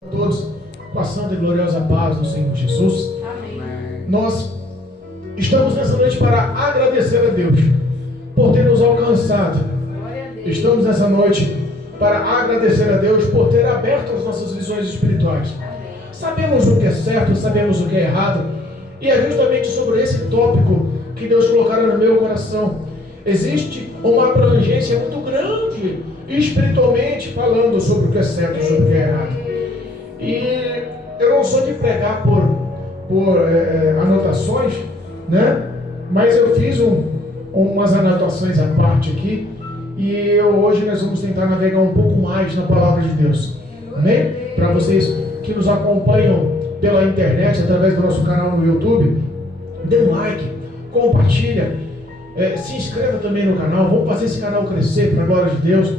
A todos com a santa e gloriosa paz do Senhor Jesus. Amém. Nós estamos nessa noite para agradecer a Deus por ter nos alcançado. Glória a Deus. Estamos nessa noite para agradecer a Deus por ter aberto as nossas visões espirituais. Amém. Sabemos o que é certo, sabemos o que é errado, e é justamente sobre esse tópico que Deus colocará no meu coração. Existe uma abrangência muito grande espiritualmente falando sobre o que é certo e sobre o que é errado. E eu não sou de pregar por anotações, né? Mas eu fiz umas anotações à parte aqui. E hoje nós vamos tentar navegar um pouco mais na palavra de Deus. Amém? Para vocês que nos acompanham pela internet, através do nosso canal no YouTube, dê um like, compartilha, se inscreva também no canal. Vamos fazer esse canal crescer para a glória de Deus,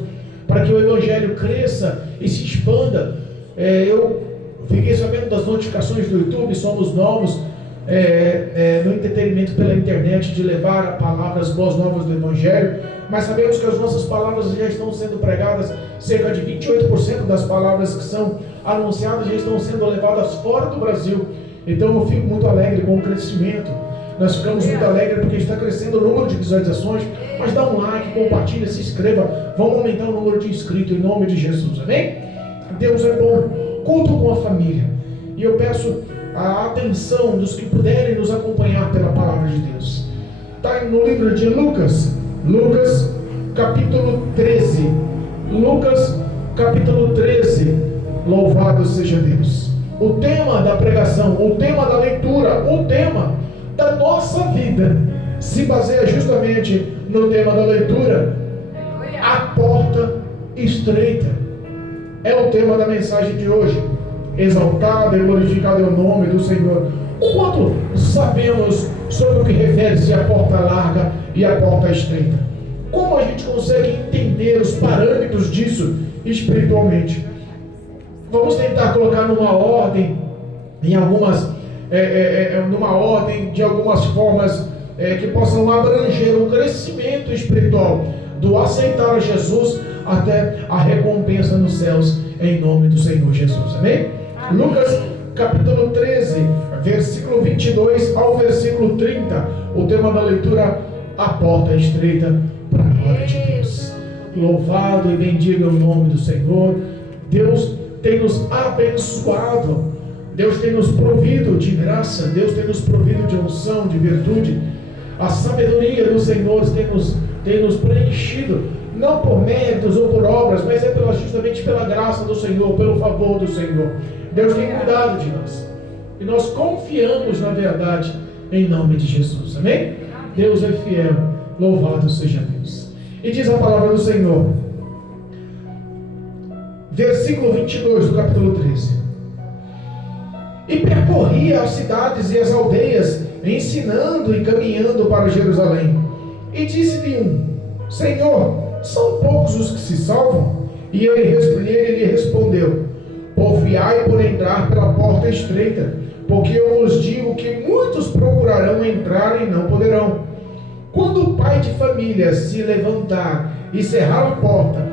para que o Evangelho cresça e se expanda. Eu fiquei sabendo das notificações do YouTube, somos novos no entretenimento pela internet, de levar a palavra, as boas novas do Evangelho, mas sabemos que as nossas palavras já estão sendo pregadas, cerca de 28% das palavras que são anunciadas já estão sendo levadas fora do Brasil. Então eu fico muito alegre com o crescimento. Nós ficamos muito alegres porque está crescendo o número de visualizações. Mas dá um like, compartilha, se inscreva. Vamos aumentar o número de inscritos em nome de Jesus, amém? Deus é bom. Culto com a família. E eu peço a atenção dos que puderem nos acompanhar pela palavra de Deus. Está no livro de Lucas, capítulo 13. Lucas, capítulo 13. Louvado seja Deus. O tema da pregação, o tema da leitura, o tema da nossa vida se baseia justamente no tema da leitura. A porta estreita é o tema da mensagem de hoje. Exaltado e glorificado é o nome do Senhor. O quanto sabemos sobre o que refere-se à porta larga e à porta estreita? Como a gente consegue entender os parâmetros disso espiritualmente? Vamos tentar colocar numa ordem, numa ordem de algumas formas que possam abranger o crescimento espiritual, do aceitar a Jesus até a recompensa nos céus, em nome do Senhor Jesus. Amém? Amém. Lucas capítulo 13, versículo 22 ao versículo 30, o tema da leitura, a porta estreita, para a glória de Deus. Louvado e bendito é o nome do Senhor. Deus tem nos abençoado, Deus tem nos provido de graça, Deus tem nos provido de unção, de virtude. A sabedoria do Senhor tem nos preenchido, não por méritos ou por obras, mas justamente pela graça do Senhor, pelo favor do Senhor. Deus tem cuidado de nós, e nós confiamos na verdade, em nome de Jesus, amém? Deus é fiel, louvado seja Deus. E diz a palavra do Senhor, versículo 22 do capítulo 13: E percorria as cidades e as aldeias, ensinando e caminhando para Jerusalém. E disse-lhe um: Senhor, são poucos os que se salvam? E ele lhe respondeu: Porfiai por entrar pela porta estreita, porque eu vos digo que muitos procurarão entrar e não poderão. Quando o pai de família se levantar e cerrar a porta,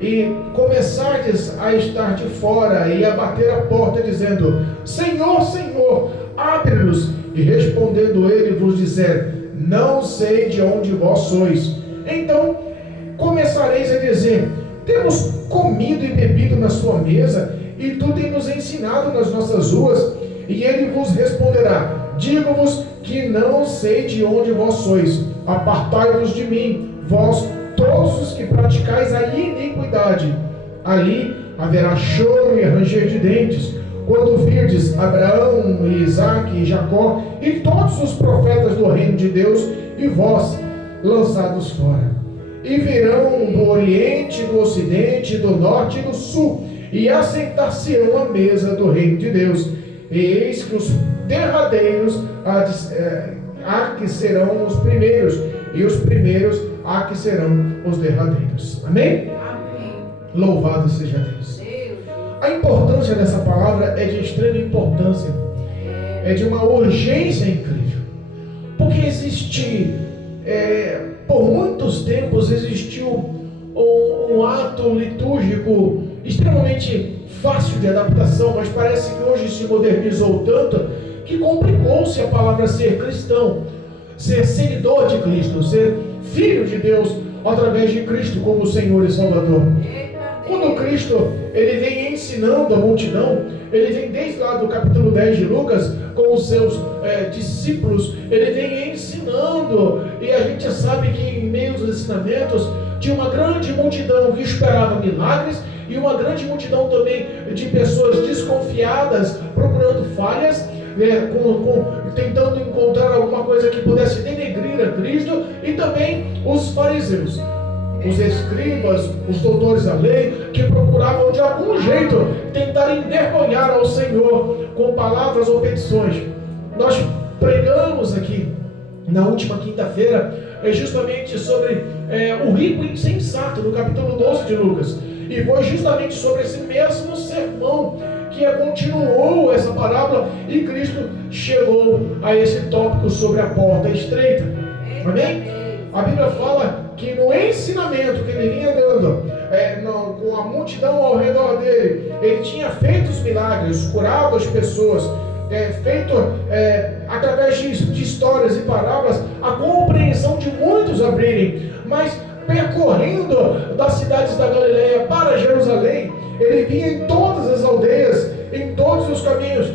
e começardes a estar de fora e a bater a porta, dizendo: Senhor, Senhor, abre-nos, e respondendo ele vos disser: Não sei de onde vós sois, então começareis a dizer: Temos comido e bebido na sua mesa, e tu tens nos ensinado nas nossas ruas. E ele vos responderá: Digo-vos que não sei de onde vós sois, apartai-vos de mim, vós todos os que praticais a iniquidade. Ali haverá choro e ranger de dentes, quando virdes Abraão, e Isaque e Jacó, e todos os profetas do reino de Deus, e vós lançados fora. E virão do oriente, do ocidente, do norte e do sul, e assentar-se-ão à mesa do reino de Deus. E eis que os derradeiros há que serão os primeiros, e os primeiros há que serão os derradeiros. Amém? Amém. Louvado seja Deus. A importância dessa palavra é de extrema importância, é de uma urgência incrível, porque por muitos tempos existiu um ato litúrgico extremamente fácil de adaptação, mas parece que hoje se modernizou tanto que complicou-se a palavra ser cristão, ser seguidor de Cristo, ser filho de Deus através de Cristo como Senhor e Salvador. Quando Cristo ele vem ensinando a multidão, ele vem desde lá do capítulo 10 de Lucas com os seus discípulos, ele vem ensinando, e a gente sabe que em meio aos ensinamentos tinha uma grande multidão que esperava milagres e uma grande multidão também de pessoas desconfiadas, procurando falhas, tentando encontrar alguma coisa que pudesse denegrir a Cristo, e também os fariseus, os escribas, os doutores da lei, que procuravam de algum jeito tentar envergonhar ao Senhor com palavras ou petições. Nós pregamos aqui na última quinta-feira justamente sobre o rico insensato, no capítulo 12 de Lucas, e foi justamente sobre esse mesmo sermão que continuou essa parábola, e Cristo chegou a esse tópico sobre a porta estreita. Amém? A Bíblia fala que no ensinamento que ele vinha dando, com a multidão ao redor dele, ele tinha feito os milagres, curado as pessoas, feito através de histórias e parábolas a compreensão de muitos abrirem, mas percorrendo das cidades da Galileia para Jerusalém, ele vinha em todas as aldeias, em todos os caminhos,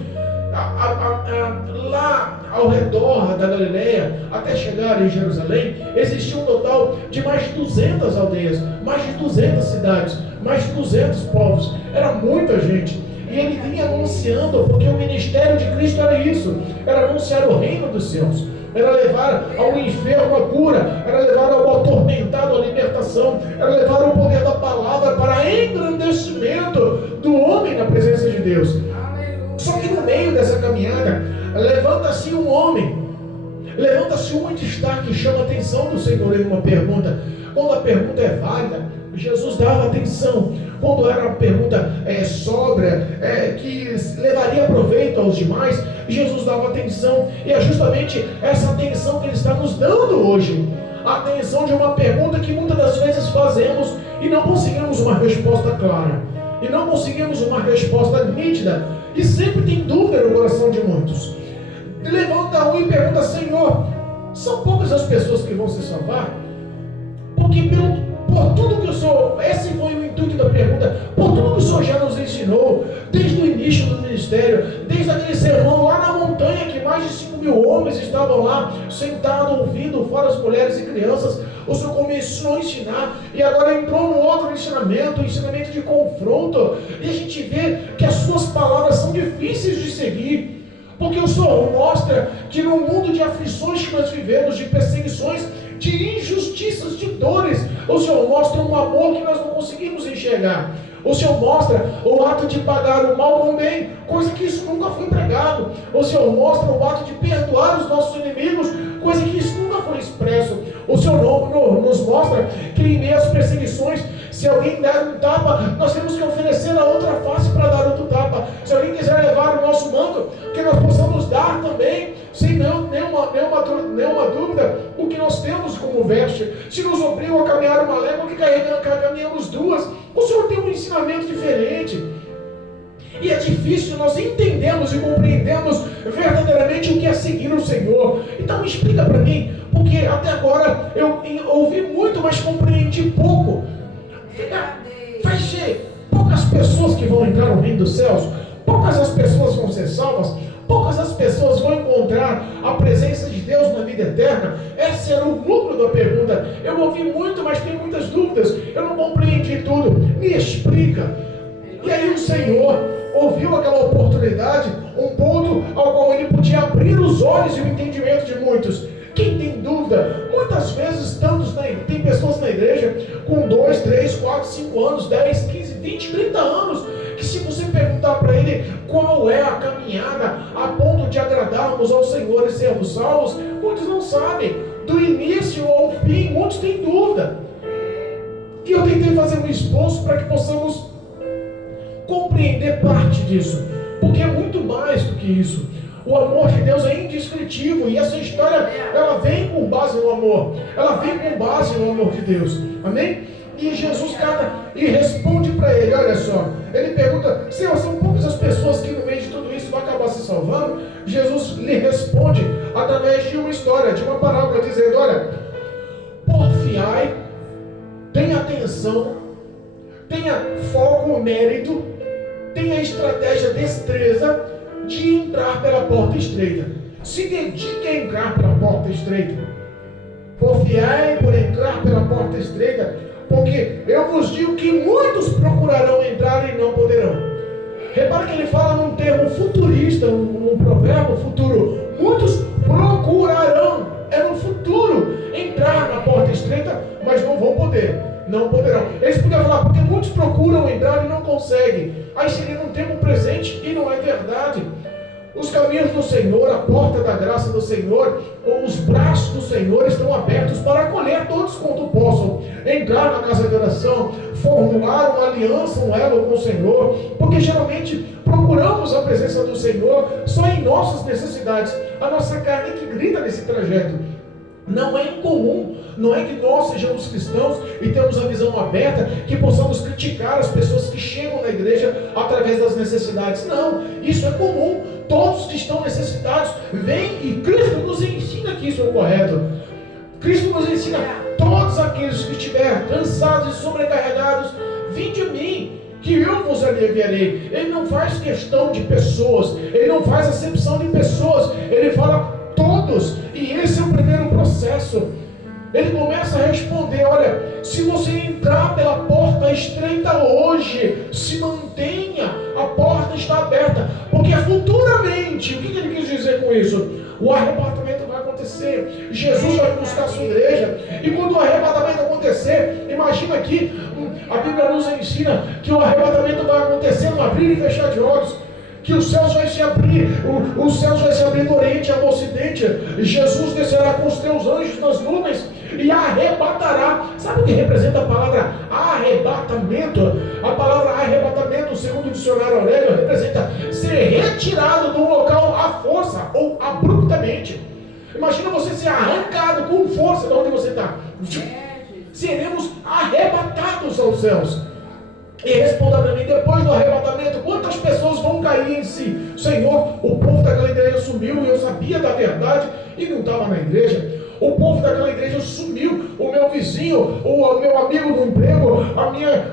lá ao redor da Galileia, até chegar em Jerusalém, existia um total de mais de 200 aldeias, mais de 200 cidades, mais de 200 povos, era muita gente. E ele vinha anunciando, porque o ministério de Cristo era isso, era anunciar o reino dos céus, era levar ao enfermo a cura, era levar ao atormentado a libertação, era levar o poder da palavra para engrandecimento do homem na presença de Deus. Só que no meio dessa caminhada, levanta-se um homem, levanta-se um destaque que chama a atenção do Senhor em uma pergunta. Quando a pergunta é válida, Jesus dava atenção. Quando era uma pergunta sóbria, que levaria proveito aos demais, Jesus dava atenção. E é justamente essa atenção que Ele está nos dando hoje. A atenção de uma pergunta que muitas das vezes fazemos e não conseguimos uma resposta clara, e não conseguimos uma resposta nítida, e sempre tem dúvida no coração de muitos. Levanta um e pergunta: Senhor, são poucas as pessoas que vão se salvar? Porque por tudo que o Senhor, esse foi o intuito da pergunta, por tudo que o Senhor já nos ensinou, desde o início do ministério, desde aquele sermão lá na montanha, que mais de 5.000 homens estavam lá, sentados, ouvindo, fora as mulheres e crianças, o Senhor começou a ensinar, e agora entrou no outro ensinamento, o ensinamento de confronto, e a gente vê que as suas palavras são difíceis de seguir, porque o Senhor mostra que no mundo de aflições que nós vivemos, de perseguições, de injustiças, de dores, o Senhor mostra um amor que nós não conseguimos enxergar. O Senhor mostra o ato de pagar o mal com o bem, coisa que isso nunca foi pregado. O Senhor mostra o ato de perdoar os nossos inimigos, coisa que isso nunca foi expresso. O Senhor nos mostra que em meio às perseguições, se alguém der um tapa, nós temos que oferecer a outra face para dar outro tapa. Se alguém quiser levar o nosso manto, que nós possamos dar também, sem nenhuma dúvida, o que nós temos como veste. Se nos obrigam a caminhar uma légua, que caminhamos duas. O Senhor tem um ensinamento diferente. E é difícil nós entendermos e compreendermos verdadeiramente o que é seguir o Senhor. Então explica para mim, porque até agora eu ouvi muito, mas compreendi pouco. Vai ser poucas pessoas que vão entrar no reino dos céus, poucas as pessoas vão ser salvas, poucas as pessoas vão encontrar a presença de Deus na vida eterna. Esse era o núcleo da pergunta. Eu ouvi muito, mas tenho muitas dúvidas, eu não compreendi tudo, me explica. E aí o Senhor ouviu aquela oportunidade, um ponto ao qual Ele podia abrir os olhos e o entendimento de muitos. Quem tem dúvida, muitas vezes tem pessoas na igreja com 2, 3, 4, 5 anos, 10, 15, 20, 30 anos, que se você perguntar para ele qual é a caminhada a ponto de agradarmos ao Senhor e sermos salvos, muitos não sabem. Do início ao fim, muitos têm dúvida. E eu tentei fazer um esforço para que possamos compreender parte disso, porque é muito mais do que isso. O amor de Deus é indescritível, e essa história, ela vem com base no amor, ela vem com base no amor de Deus, amém? E Jesus cata e responde para ele, olha só. Ele pergunta, Senhor, são poucas as pessoas que no meio de tudo isso vão acabar se salvando? Jesus lhe responde através de uma história, de uma parábola, dizendo, olha, porfiai, tenha atenção, tenha foco, mérito, tenha estratégia, destreza de entrar pela porta estreita. Se dedique a entrar pela porta estreita. Porfiai por entrar pela porta estreita, porque eu vos digo que muitos procurarão entrar e não poderão. Repara que ele fala num termo futurista, um provérbio futuro. Muitos procurarão, é no futuro, entrar na porta estreita, mas não vão poder, não poderão. Eles poderiam falar, porque muitos procuram entrar e não conseguem. Aí seria num tempo presente e não é verdade. Os caminhos do Senhor, a porta da graça do Senhor, os braços do Senhor estão abertos para acolher todos quanto possam entrar na casa de oração, formular uma aliança, um elo com o Senhor, porque geralmente procuramos a presença do Senhor só em nossas necessidades. A nossa carne que grita nesse trajeto. Não é incomum, não é que nós sejamos cristãos e temos a visão aberta, que possamos criticar as pessoas que chegam na igreja através das necessidades. Não, isso é comum. Todos que estão necessitados vêm e Cristo nos ensina que isso é o correto. Cristo nos ensina, todos aqueles que estiverem cansados e sobrecarregados, vinde a mim, que eu vos aliviarei. Ele não faz questão de pessoas, ele não faz acepção de pessoas, ele fala todos, e esse é o primeiro processo. Ele começa a responder, olha, se você entrar pela porta estreita hoje, se mantenha, a porta está aberta, porque futuramente, o que ele quis dizer com isso? O arrebatamento vai acontecer, Jesus vai buscar a sua igreja, e quando o arrebatamento acontecer, imagina aqui, a Bíblia nos ensina que o arrebatamento vai acontecer no abrir e fechar de olhos, que os céus vai se abrir, os céus vai se abrir do oriente ao ocidente, Jesus descerá com os teus anjos nas nuvens e arrebatará. Sabe o que representa a palavra arrebatamento? A palavra arrebatamento, segundo o dicionário Aurélio, representa ser retirado do local à força ou abruptamente. Imagina você ser arrancado com força de onde você está. Seremos arrebatados aos céus. E responda para mim, depois do arrebatamento, quantas pessoas vão cair em si? Senhor, o povo daquela igreja sumiu e eu sabia da verdade e não estava na igreja. O povo daquela igreja sumiu, o meu vizinho, o meu amigo do emprego,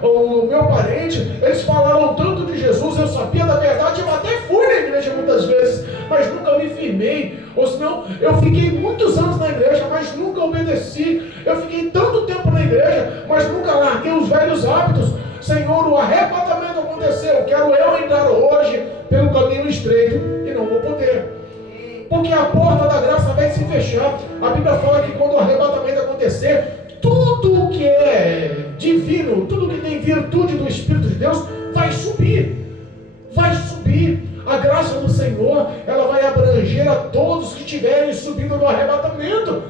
o meu parente, eles falaram tanto de Jesus, eu sabia da verdade, eu até fui na igreja muitas vezes, mas nunca me firmei. Ou senão, eu fiquei muitos anos na igreja, mas nunca obedeci. Eu fiquei tanto tempo na igreja, mas nunca larguei os velhos hábitos. Senhor, o arrebatamento aconteceu, quero eu entrar hoje pelo caminho estreito e não vou poder. Porque a porta da graça vai se fechar. A Bíblia fala que quando o arrebatamento acontecer, tudo que é divino, tudo que tem virtude do Espírito de Deus, vai subir. Vai subir. A graça do Senhor, ela vai abranger a todos que estiverem subindo no arrebatamento.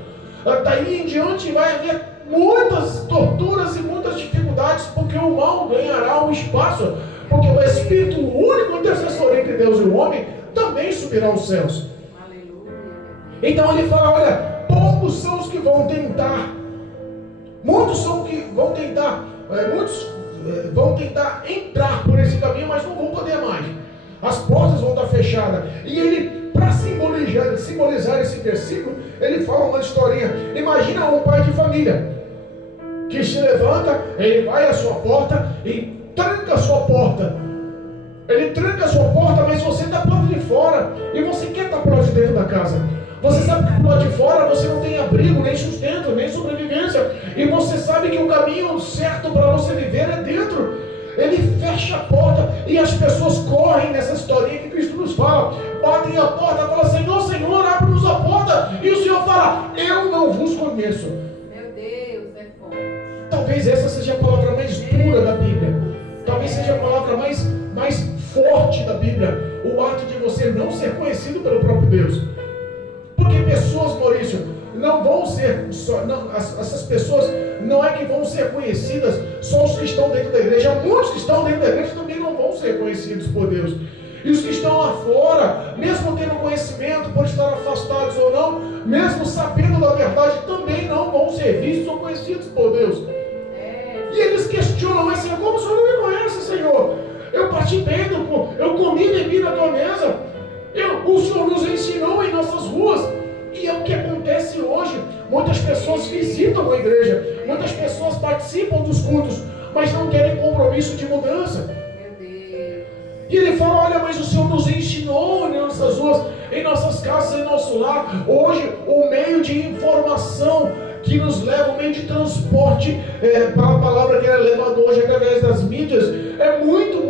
Daí em diante vai haver muitas torturas e muitas dificuldades, porque o mal ganhará um espaço, porque o Espírito, o único intercessor entre Deus e o homem, também subirá aos céus. Então ele fala, olha, poucos são os que vão tentar, muitos são que vão tentar, vão tentar entrar por esse caminho, mas não vão poder mais. As portas vão estar fechadas. E ele, para simbolizar esse versículo, ele fala uma historinha. Imagina um pai de família que se levanta, ele vai à sua porta e tranca a sua porta. Ele tranca a sua porta, mas você está por de fora e você quer estar por de dentro da casa. Você sabe que por lá de fora você não tem abrigo, nem sustento, nem sobrevivência. E você sabe que o caminho certo para você viver é dentro. Ele fecha a porta e as pessoas correm nessa historinha que Cristo nos fala. Batem a porta e falam, Senhor, Senhor, abre-nos a porta. E o Senhor fala, eu não vos conheço. Meu Deus, é forte. Talvez essa seja a palavra mais dura da Bíblia. Talvez seja a palavra mais forte da Bíblia. O ato de você não ser conhecido pelo próprio Deus. Porque pessoas, Maurício, não vão ser, essas pessoas não é que vão ser conhecidas só os que estão dentro da igreja. Muitos que estão dentro da igreja também não vão ser conhecidos por Deus. E os que estão lá fora, mesmo tendo conhecimento, por estar afastados ou não, mesmo sabendo da verdade, também não vão ser vistos ou conhecidos por Deus. E ele questionam, mas Senhor, como o Senhor não me conhece, Senhor? Eu participei, eu comi e bebi na tua mesa. O Senhor nos ensinou em nossas ruas. E é o que acontece hoje. Muitas pessoas visitam a igreja, muitas pessoas participam dos cultos, mas não querem compromisso de mudança. E ele fala, olha, mas o Senhor nos ensinou em nossas ruas, em nossas casas, em nosso lar. Hoje, o meio de informação que nos leva, o meio de transporte, para a palavra que é levado hoje através das mídias, é muito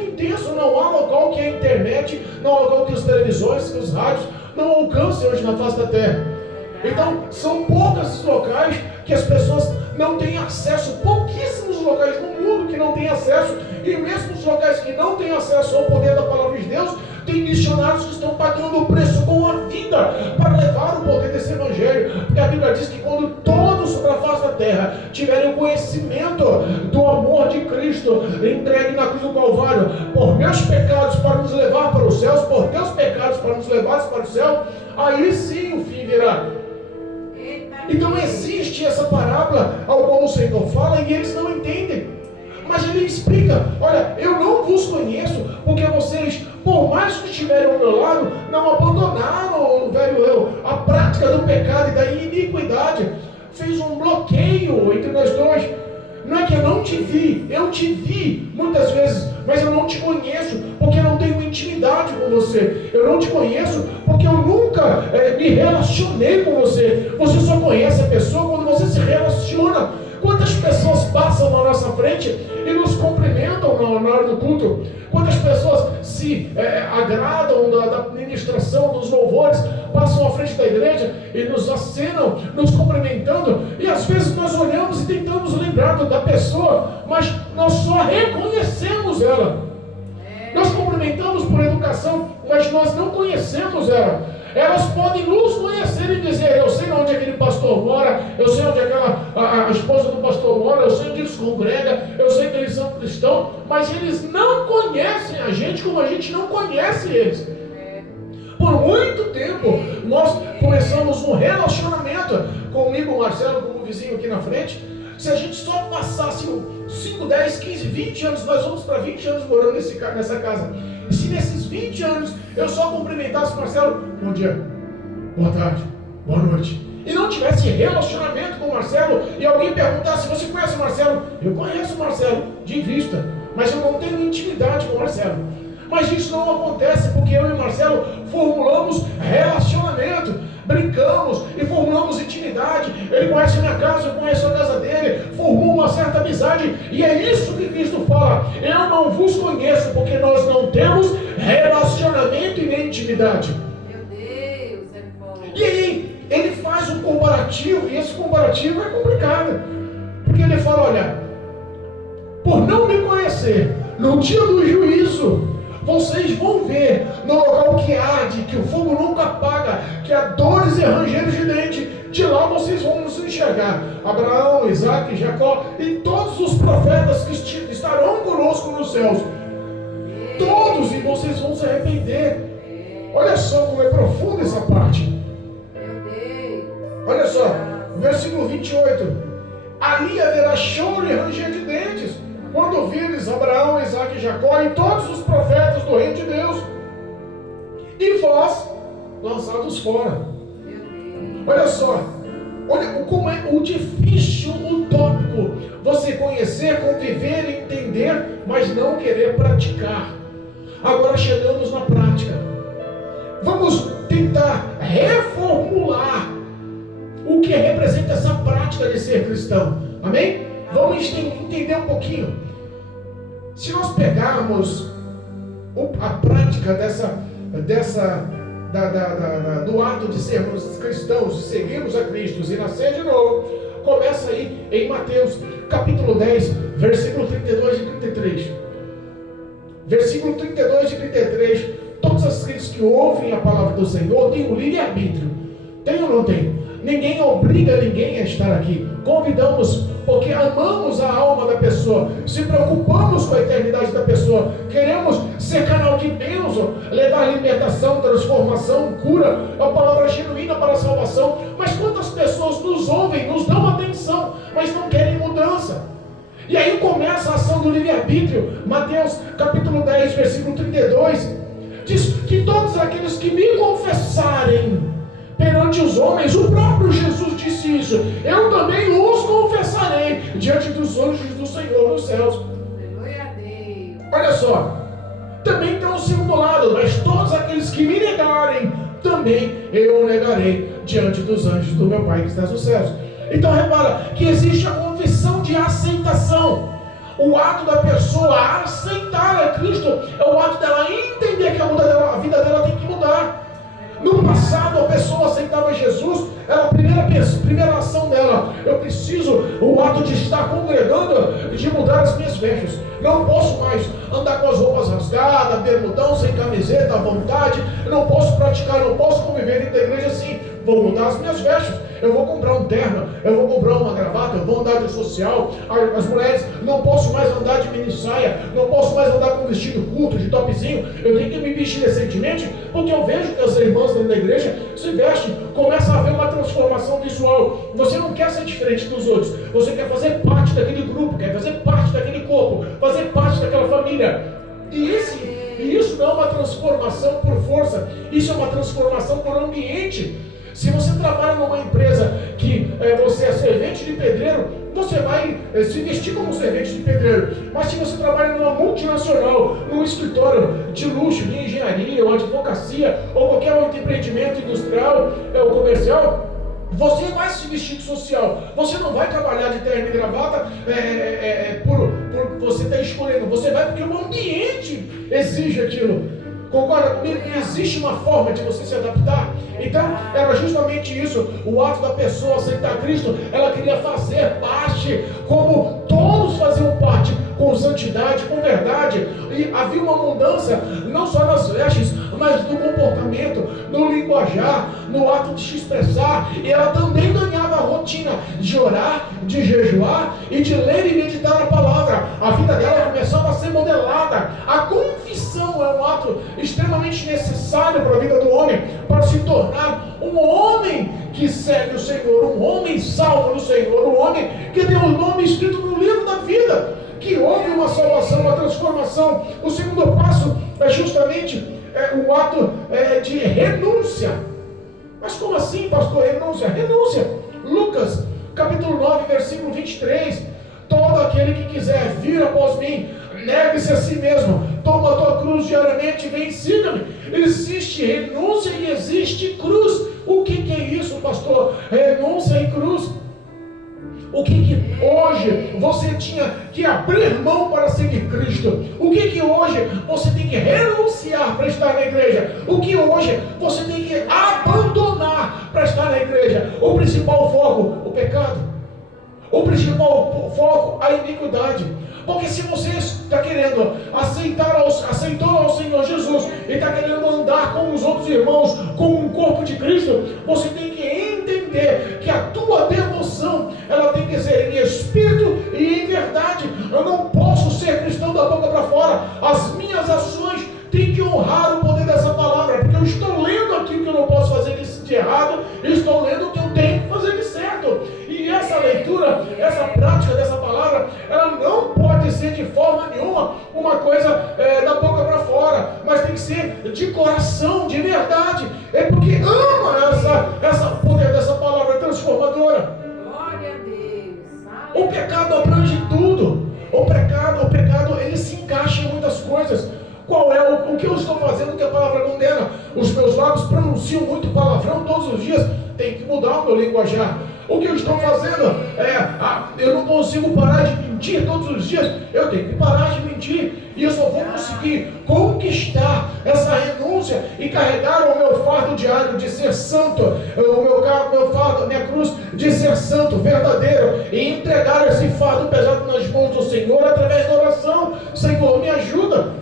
intenso. Não há local que a internet, não há local que as televisões, que os rádios não alcancem hoje na face da terra. Então, são poucos os locais que as pessoas não têm acesso, pouquíssimos locais no mundo que não têm acesso, e mesmo os locais que não têm acesso ao poder da palavra de Deus, tem missionários que estão pagando o preço com a vida para levar o poder desse evangelho, porque a Bíblia diz que quando todos sobre a face da terra tiverem o conhecimento do amor de Cristo entregue na cruz do Calvário, por meus pecados para nos levar para os céus, por teus pecados para nos levar para o céu, aí sim o fim virá. Então existe essa parábola ao qual o Senhor fala e eles não entendem. Mas ele explica, olha, eu não vos conheço, porque vocês, por mais que estiverem ao meu lado, não abandonaram o velho eu, a prática do pecado e da iniquidade. Fez um bloqueio entre nós dois. Não é que eu não te vi, eu te vi muitas vezes, mas eu não te conheço, porque eu não tenho intimidade com você. Eu não te conheço, porque eu nunca me relacionei com você. Você só conhece a pessoa quando você se relaciona. Quantas pessoas passam na nossa frente e nos cumprimentam na hora do culto? Quantas pessoas se agradam da ministração, dos louvores, passam à frente da igreja e nos acenam, nos cumprimentando, e às vezes nós olhamos e tentamos lembrar da pessoa, mas nós só reconhecemos ela. Nós cumprimentamos por educação, mas nós não conhecemos ela. Elas podem nos conhecer e dizer, eu sei onde aquele pastor mora, eu sei onde a esposa do pastor mora, eu sei onde eles congregam, eu sei que eles são cristãos, mas eles não conhecem a gente como a gente não conhece eles. Por muito tempo, nós começamos um relacionamento comigo, o Marcelo, como vizinho aqui na frente. Se a gente só passasse 5, 10, 15, 20 anos, nós vamos para 20 anos morando nessa casa. E se nesses 20 anos eu só cumprimentasse o Marcelo, bom dia, boa tarde, boa noite, e não tivesse relacionamento com o Marcelo, e alguém perguntasse, você conhece o Marcelo? Eu conheço o Marcelo de vista, mas eu não tenho intimidade com o Marcelo. Mas isso não acontece porque eu e o Marcelo formulamos relacionamento, brincamos e formulamos intimidade. Ele conhece a minha casa, eu conheço a casa dele, formou uma certa amizade, e é isso que Cristo fala, eu não vos conheço porque nós não temos relacionamento e nem intimidade. Meu Deus, é bom. E aí ele faz um comparativo, e esse comparativo é complicado, porque ele fala, olha, por não me conhecer, no dia do juízo, vocês vão ver no local que arde, que o fogo nunca apaga, que há dores e rangeiros de dente. De lá vocês vão nos enxergar. Abraão, Isaac, Jacó e todos os profetas que estarão conosco nos céus. Todos, e vocês vão se arrepender. Olha só como é profunda essa parte. Olha só, versículo 28. Ali haverá choro e ranger de dentes, quando vires Abraão, Isaac e Jacó e todos os profetas do reino de Deus, e vós lançados fora. Olha só, olha como é o difícil, utópico, você conhecer, conviver, entender, mas não querer praticar. Agora chegamos na prática. Vamos tentar reformular o que representa essa prática de ser cristão. Amém? Vamos entender um pouquinho. Se nós pegarmos a prática do ato de sermos cristãos, de seguirmos a Cristo e nascer de novo, começa aí em Mateus capítulo 10, versículo 32 e 33. Versículo 32 e 33. Todos aqueles que ouvem a palavra do Senhor têm o livre-arbítrio. Tem ou não tem? Ninguém obriga ninguém a estar aqui. Convidamos porque amamos a alma da pessoa, se preocupamos com a eternidade da pessoa, queremos ser canal de bênção, levar libertação, transformação, cura, a palavra genuína para a salvação. Mas quantas pessoas nos ouvem, nos dão atenção, mas não querem mudança? E aí essa ação do livre-arbítrio. Mateus capítulo 10, versículo 32, diz que todos aqueles que me confessarem perante os homens, o próprio Jesus disse isso, eu também os confessarei diante dos anjos do Senhor nos céus. Aleluia a Deus. Olha só, também tem o segundo lado, mas todos aqueles que me negarem, também eu negarei diante dos anjos do meu Pai que está nos céus. Então repara que existe a confissão de aceitação. O ato da pessoa aceitar a Cristo é o ato dela entender que a vida dela tem que mudar. No passado a pessoa aceitava Jesus, era a primeira ação dela. Eu preciso, o ato de estar congregando, de mudar as minhas vestes. Não posso mais andar com as roupas rasgadas, bermudão, sem camiseta, à vontade. Eu não posso praticar, não posso conviver dentro da igreja assim. Vou mudar as minhas vestes. Eu vou comprar um terno, eu vou comprar uma gravata, eu vou andar de social. As mulheres, não posso mais andar de mini saia, não posso mais andar com vestido curto, de topzinho. Eu tenho que me vestir decentemente, porque eu vejo que as irmãs dentro da igreja se vestem, começa a haver uma transformação visual. Você não quer ser diferente dos outros, você quer fazer parte daquele grupo, quer fazer parte daquele corpo, fazer parte daquela família. E isso não é uma transformação por força, isso é uma transformação por ambiente. Se você trabalha numa empresa que você é servente de pedreiro, você vai se vestir como servente de pedreiro. Mas se você trabalha numa multinacional, num escritório de luxo, de engenharia, ou advocacia, ou qualquer outro empreendimento industrial ou comercial, você vai se vestir de social. Você não vai trabalhar de terno e gravata por você estar escolhendo. Você vai porque o ambiente exige aquilo. Concorda comigo que existe uma forma de você se adaptar? Então, era justamente isso, o ato da pessoa aceitar Cristo. Ela queria fazer parte, como todos faziam parte, com santidade, com verdade. E havia uma mudança, não só nas vestes, mas no comportamento, no linguajar, no ato de se expressar. E ela também ganhava a rotina de orar, de jejuar e de ler e meditar a palavra. A vida dela começava a ser modelada. A confissão é um ato extremamente necessário para a vida do homem, para se tornar um homem que segue o Senhor, um homem salvo no Senhor, um homem que tem o nome escrito no livro da vida, que houve uma salvação, uma transformação. O segundo passo é justamente o ato de renúncia. Mas como assim, pastor, renúncia? Renúncia. Lucas, capítulo 9, versículo 23. Todo aquele que quiser vir após mim, negue-se a si mesmo, toma a tua cruz diariamente e vem e siga-me. Existe renúncia e existe cruz. O que é isso, pastor? Renúncia e cruz. O que hoje você tinha que abrir mão para seguir Cristo? O que hoje você tem que renunciar para estar na igreja? O que hoje você tem que abandonar para estar na igreja? O principal foco, o pecado. O principal foco, a iniquidade. Porque se você está querendo aceitou ao Senhor Jesus e está querendo andar com os outros irmãos, com o corpo de Cristo, você tem que entender que a tua devoção, ela tem que ser em espírito e em verdade. Eu não posso ser cristão da boca para fora. As minhas ações têm que honrar o poder dessa palavra, porque eu estou lendo aquilo que eu não posso fazer de errado, eu estou lendo o que eu tenho que fazer de certo. E essa leitura, essa prática dessa palavra, ela não pode ser de forma nenhuma uma coisa da boca para fora, mas tem que ser de coração, de verdade. É porque ama essa poder dessa palavra transformadora. Glória a Deus. O pecado abrange tudo. O pecado, ele se encaixa em muitas coisas. Qual é o que eu estou fazendo que a palavra condena? Os meus lábios pronunciam muito palavrão todos os dias. Tem que mudar o meu linguajar. O que eu estou fazendo eu não consigo parar de mentir todos os dias. Eu tenho que parar de mentir. E eu só vou conseguir conquistar essa renúncia e carregar o meu fardo diário de ser santo, meu fardo, minha cruz de ser santo, verdadeiro, e entregar esse fardo pesado nas mãos do Senhor através da oração. Senhor, me ajuda.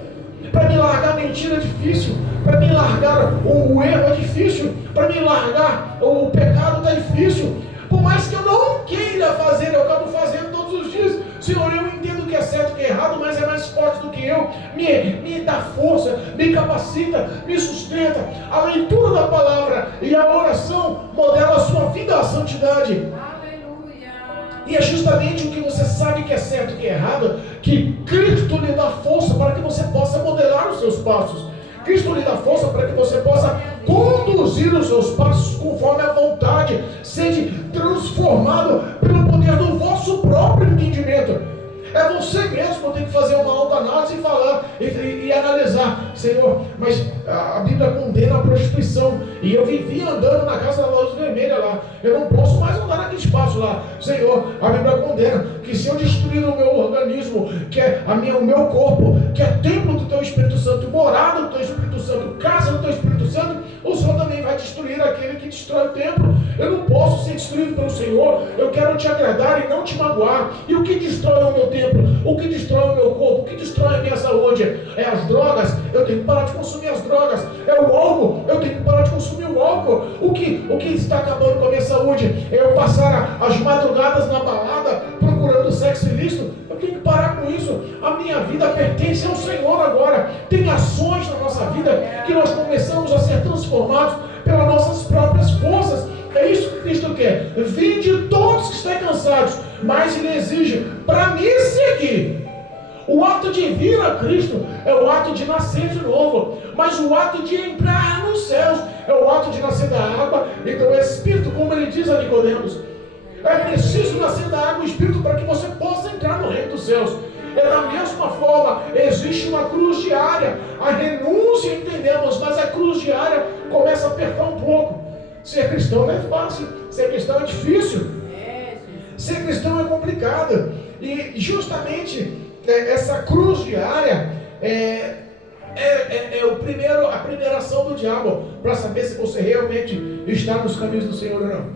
Para me largar a mentira é difícil, para me largar o erro é difícil, para me largar o pecado está difícil. Por mais que eu não queira fazer, eu acabo fazendo todos os dias. Senhor, eu entendo o que é certo e o que é errado, mas é mais forte do que eu. Me dá força, me capacita, me sustenta. A leitura da palavra e a oração modela a sua vida à santidade. Aleluia. E é justamente o que você sabe que é certo e que é errado, que Cristo lhe dá força para que você possa modelar os seus passos. Cristo lhe dá força para que você possa conduzir os seus passos conforme a vontade, seja transformado pelo poder do vosso próprio entendimento. É você mesmo que tem que fazer uma autoanálise e falar e analisar: Senhor, mas a Bíblia condena a prostituição, e eu vivia andando na casa da luz vermelha lá, eu não posso mais andar naquele espaço lá. Senhor, a Bíblia condena que se eu destruir o meu organismo, que é o meu corpo, que é templo do teu Espírito Santo, morada do teu Espírito Santo, casa do teu Espírito Santo, o Senhor também vai destruir aquele que destrói o templo. Eu não posso ser destruído pelo Senhor. Eu quero te agradar e não te magoar. E o que destrói o meu templo? O que destrói o meu corpo? O que destrói a minha saúde? É as drogas? Eu tenho que parar de consumir as drogas. É o álcool? Eu tenho que parar de consumir o álcool. O que está acabando com a minha saúde? É eu passar as madrugadas na balada procurando sexo ilícito? Eu tenho que parar com isso. A minha vida pertence ao Senhor agora. Tem ações na nossa vida que nós começamos a ser transformados pelas nossas próprias forças. É isso que Cristo quer. Vinde todos que estão cansados, mas Ele exige para me seguir. O ato de vir a Cristo é o ato de nascer de novo, mas o ato de entrar nos céus é o ato de nascer da água e do Espírito, como Ele diz a Nicodemos. É preciso nascer da água e do Espírito para que você possa entrar no reino dos céus. É da mesma forma, existe uma cruz diária. A renúncia entendemos, mas a cruz diária começa a apertar um pouco. Ser cristão não é fácil, ser cristão é difícil, ser cristão é complicado. E justamente essa cruz diária é a primeira ação do diabo para saber se você realmente está nos caminhos do Senhor ou não,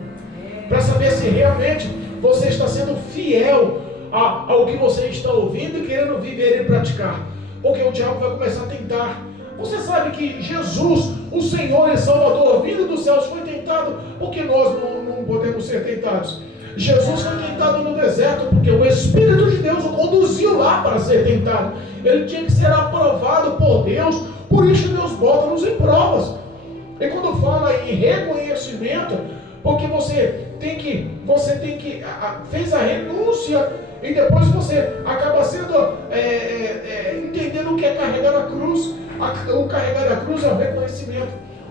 para saber se realmente você está sendo fiel ao que você está ouvindo e querendo viver e praticar, porque o diabo vai começar a tentar. Você sabe que Jesus, o Senhor e Salvador, vindo dos céus, foi tentado, porque nós não podemos ser tentados. Jesus foi tentado no deserto, porque o Espírito de Deus o conduziu lá para ser tentado. Ele tinha que ser aprovado por Deus, por isso Deus bota-nos em provas. E quando fala em reconhecimento, porque você fez a renúncia, e depois você acaba sendo entendendo o que é carregar a cruz. O carregar a cruz é o reconhecimento.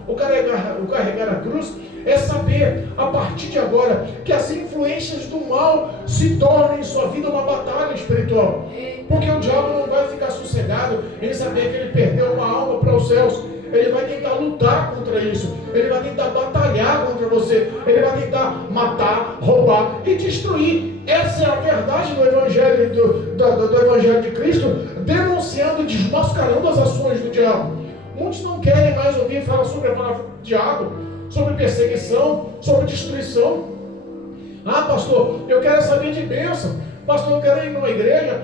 O carregar a cruz é saber, a partir de agora, que as influências do mal se tornem em sua vida uma batalha espiritual. Porque o diabo não vai ficar sossegado em saber que ele perdeu uma alma para os céus. Ele vai tentar lutar contra isso. Ele vai tentar batalhar contra você. Ele vai tentar matar, roubar e destruir. Essa é a verdade do Evangelho, do Evangelho de Cristo, denunciando, desmascarando as ações do diabo. Muitos não querem mais ouvir falar sobre a palavra do diabo, sobre perseguição, sobre destruição. Ah, pastor, eu quero saber de bênção. Pastor, eu quero ir numa igreja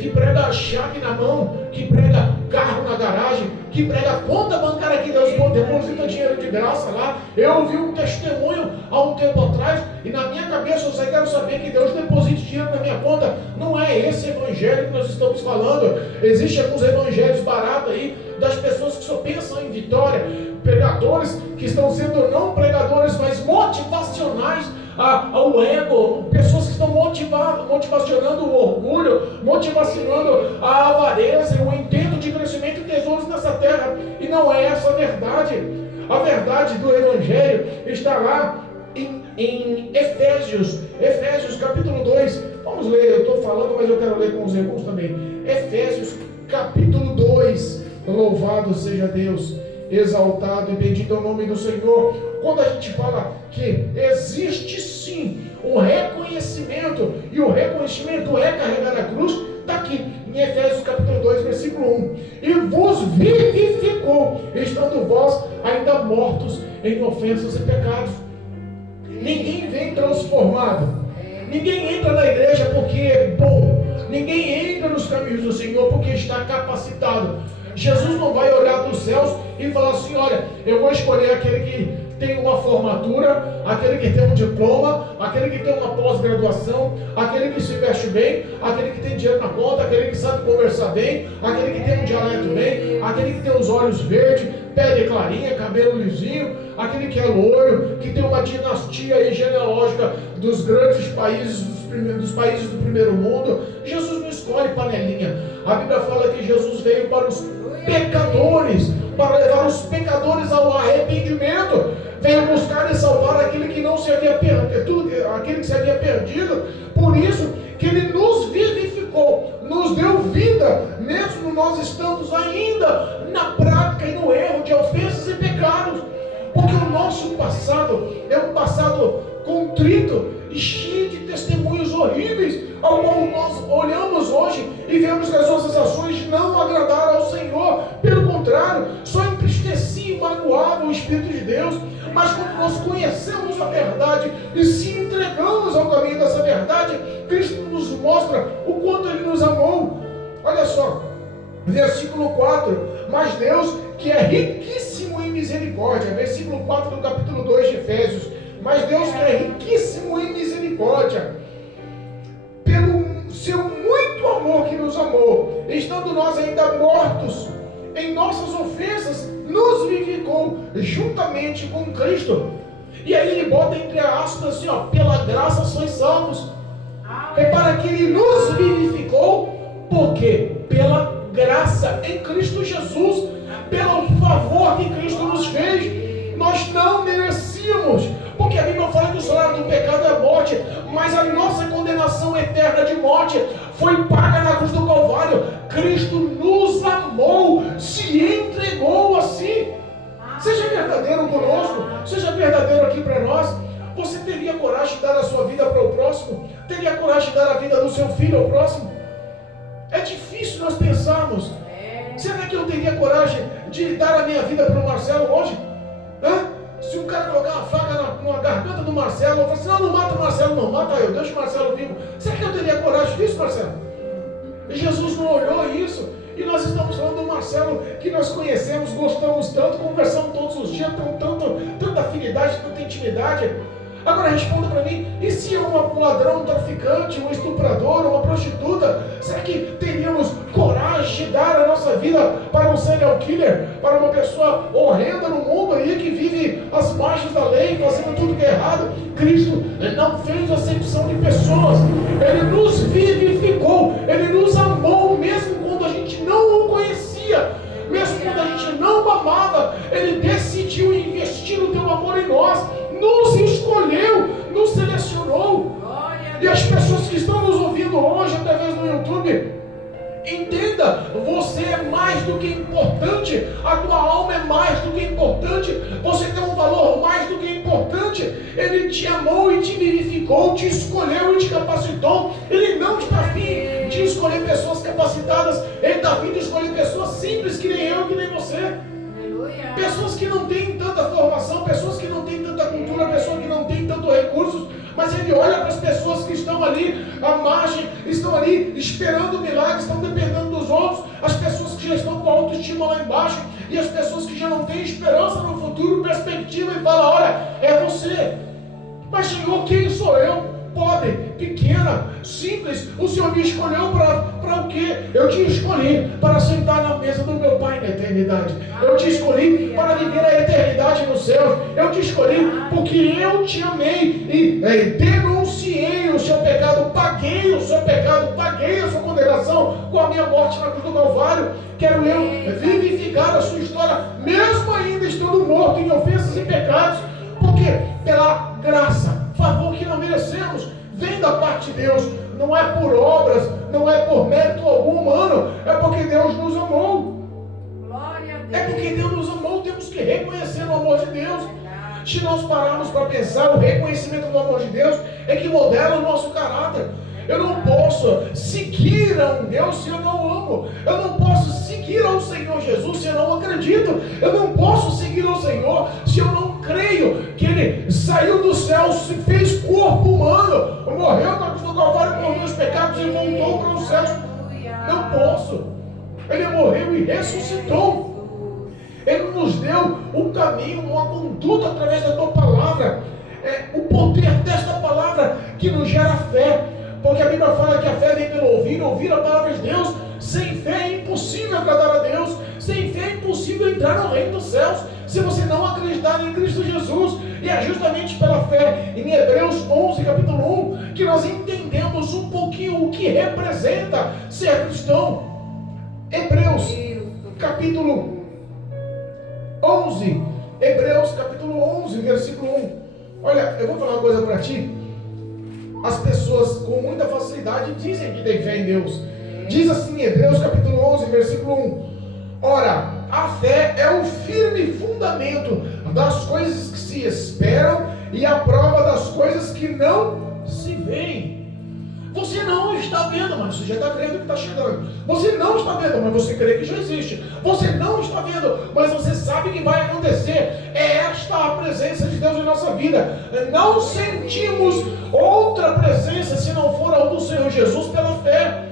que prega chave na mão, que prega carro na garagem, que prega conta bancária que Deus deposita dinheiro de graça lá. Eu ouvi um testemunho há um tempo atrás e na minha cabeça eu só quero saber que Deus deposite dinheiro na minha conta. Não é esse evangelho que nós estamos falando. Existem alguns evangelhos baratos aí das pessoas que só pensam em vitória, pregadores que estão sendo não pregadores, mas motivacionais ao ego, pessoas que estão motivacionando o orgulho, motivacionando a avareza e o intento de crescimento e tesouros nessa terra. E não é essa a verdade. A verdade do Evangelho está lá em Efésios capítulo 2. Vamos ler, eu estou falando, mas eu quero ler com os irmãos também. Efésios capítulo 2. Louvado seja Deus, exaltado e bendito é o nome do Senhor. Quando a gente fala que existe sim um reconhecimento, e o reconhecimento é carregar a cruz, está aqui em Efésios capítulo 2, versículo 1. E vos vivificou, estando vós ainda mortos em ofensas e pecados. Ninguém vem transformado. Ninguém entra na igreja porque é bom. Ninguém entra nos caminhos do Senhor porque está capacitado. Jesus não vai olhar dos céus e falar assim: olha, eu vou escolher aquele que tem uma formatura, aquele que tem um diploma, aquele que tem uma pós-graduação, aquele que se veste bem, aquele que tem dinheiro na conta, aquele que sabe conversar bem, aquele que tem um dialeto bem, aquele que tem os olhos verdes, pele clarinha, cabelo lisinho, aquele que é loiro, que tem uma dinastia aí genealógica dos grandes países, dos países do primeiro mundo. Jesus não escolhe panelinha. A Bíblia fala que Jesus veio para os pecadores, para levar os pecadores ao arrependimento. Veio buscar e salvar aquele que não se havia perdido, aquele que se havia perdido. Por isso que ele nos vivificou, nos deu vida, mesmo nós estamos ainda na prática e no erro de ofensas e pecados. Porque o nosso passado é um passado contrito e cheio de testemunhos horríveis, ao qual nós olhamos hoje e vemos que as nossas ações não agradaram ao Senhor. Pelo contrário, só entristecia e magoava o Espírito de Deus. Mas quando nós conhecemos a verdade e se entregamos ao caminho dessa verdade, Cristo nos mostra o quanto Ele nos amou. Olha só, versículo 4, mas Deus, que é riquíssimo em misericórdia, versículo 4 do capítulo 2 de Efésios, mas Deus, que é riquíssimo em misericórdia, pelo seu muito amor que nos amou, estando nós ainda mortos em nossas ofensas, nos vivificou juntamente com Cristo. E aí ele bota entre aspas assim, ó, pela graça sois salvos. Repara que ele nos vivificou, por quê? Pela graça em Cristo Jesus, pelo favor que Cristo nos fez. Nós não merecíamos, porque a Bíblia fala que o salário do pecado é a morte, mas a nossa condenação eterna de morte foi paga na cruz do Calvário. Cristo nos amou, se entregou assim. Seja verdadeiro conosco, seja verdadeiro aqui para nós. Você teria coragem de dar a sua vida para o próximo? Teria coragem de dar a vida do seu filho ao próximo? É difícil nós pensarmos. Será que eu teria coragem de dar a minha vida para o Marcelo hoje? Se um cara colocar uma faca na garganta do Marcelo, eu falo assim, não mata o Marcelo, não, mata eu, deixa o Marcelo vivo. Será que eu teria coragem disso, Marcelo? E Jesus não olhou isso. E nós estamos falando do Marcelo, que nós conhecemos, gostamos tanto, conversamos todos os dias, tanta afinidade, tanta intimidade. Agora responda para mim, e se é um ladrão, um traficante, um estuprador, uma prostituta, será que teríamos coragem de dar a nossa vida para um serial killer, para uma pessoa horrenda no mundo aí, que vive às margens da lei, fazendo tudo que é errado? Cristo não fez acepção de pessoas, Ele nos vivificou, Ele nos amou, mesmo quando a gente não o conhecia, mesmo quando a gente não amava, Ele decidiu investir o teu amor em nós, nos escolheu, nos selecionou. E as pessoas que estão nos ouvindo hoje através do YouTube, entenda, você é mais do que importante, a tua alma é mais do que importante, você tem um valor mais do que importante. Ele te amou e te vivificou, te escolheu e te capacitou. Ele não está afim de escolher pessoas capacitadas, Ele está afim de escolher pessoas simples, que nem eu e que nem você. Pessoas que não têm tanta formação, pessoas que não têm tanta cultura, pessoas que não têm tantos recursos, mas Ele olha para as pessoas que estão ali à margem, estão ali esperando o milagre, estão dependendo dos outros, as pessoas que já estão com a autoestima lá embaixo, e as pessoas que já não têm esperança no futuro, perspectiva, e fala, olha, é você. Mas Senhor, quem sou eu? Pobre, pequena, simples, o Senhor me escolheu para o quê? Eu te escolhi para sentar na mesa do meu Pai na eternidade. Eu te escolhi para viver a eternidade no céu. Eu te escolhi porque eu te amei e denunciei o seu pecado, paguei o seu pecado, paguei a sua condenação com a minha morte na cruz do Calvário. Quero eu vivificar a sua história, mesmo ainda estando morto em ofensas e pecados, porque pela graça, favor que não merecemos, vem da parte de Deus, não é por obras, não é por mérito algum humano, é porque Deus nos amou. Glória a Deus. É porque Deus nos amou, temos que reconhecer o amor de Deus. Se nós pararmos para pensar, o reconhecimento do amor de Deus é que modela o nosso caráter. Eu não posso seguir a um Deus se eu não amo. Eu não posso seguir ao Senhor Jesus se eu não acredito. Eu não posso seguir ao Senhor se eu não creio que Ele saiu do céu, se fez corpo humano, morreu na cruz do Calvário por meus pecados e voltou para os céus. Não posso. Ele morreu e ressuscitou. Ele nos deu deu um caminho, uma conduta através da tua palavra. É o poder desta palavra que nos gera fé. Porque a Bíblia fala que a fé vem pelo ouvir a palavra de Deus. Sem fé é impossível agradar a Deus. Sem fé é impossível entrar no reino dos céus, se você não acreditar em Cristo Jesus. E é justamente pela fé, em Hebreus 11, capítulo 1, que nós entendemos um pouquinho o que representa ser cristão. Hebreus, capítulo 11. Hebreus, capítulo 11, versículo 1. Olha, eu vou falar uma coisa para ti. As pessoas com muita facilidade dizem que tem fé em Deus. Diz assim, Hebreus capítulo 11, versículo 1. Ora, a fé é o firme fundamento das coisas que se esperam e a prova das coisas que não se veem. Você não está vendo, mas você já está crendo que está chegando. Você não está vendo, mas você crê que já existe. Você não está vendo, mas você sabe que vai acontecer. É esta a presença de Deus em nossa vida. Não sentimos outra presença se não for a do Senhor Jesus pela fé.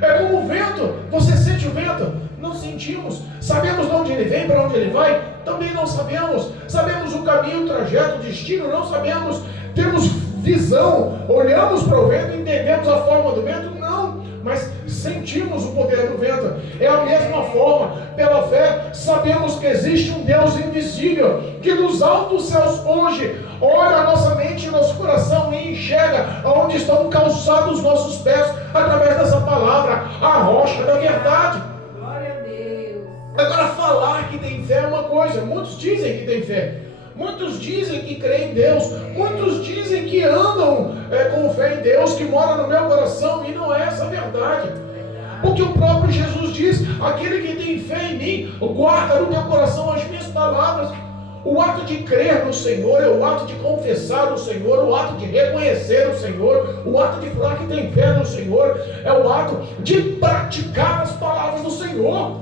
É como o vento. Você sente o vento? Não sentimos. Sabemos de onde ele vem, para onde ele vai? Também não sabemos. Sabemos o caminho, o trajeto, o destino? Não sabemos. Temos visão, olhamos para o vento, entendemos a forma do vento? Não, mas sentimos o poder do vento. É a mesma forma, pela fé, sabemos que existe um Deus invisível, que dos altos céus hoje olha a nossa mente e nosso coração e enxerga aonde estão calçados os nossos pés, através dessa palavra, a rocha da verdade. Glória a Deus. Agora, falar que tem fé é uma coisa. Muitos dizem que tem fé, muitos dizem que creem em Deus, muitos dizem que andam com fé em Deus, que mora no meu coração, e não é essa a verdade. Porque o próprio Jesus diz: aquele que tem fé em mim, guarda no teu coração as minhas palavras. O ato de crer no Senhor é o ato de confessar o Senhor, o ato de reconhecer o Senhor, o ato de falar que tem fé no Senhor, é o ato de praticar as palavras do Senhor.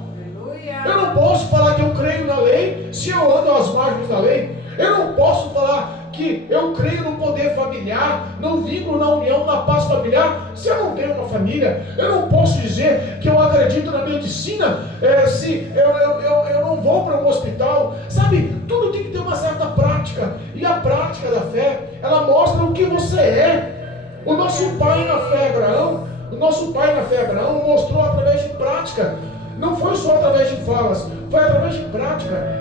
Eu não posso falar que eu creio na lei se eu ando às margens da lei. Eu não posso falar que eu creio no poder familiar, no vínculo, na união, na paz familiar, se eu não tenho uma família. Eu não posso dizer que eu acredito na medicina se eu não vou para um hospital. Sabe, tudo tem que ter uma certa prática. E a prática da fé, ela mostra o que você é. O nosso pai na fé Abraão, mostrou através de prática. Não foi só através de falas, foi através de prática.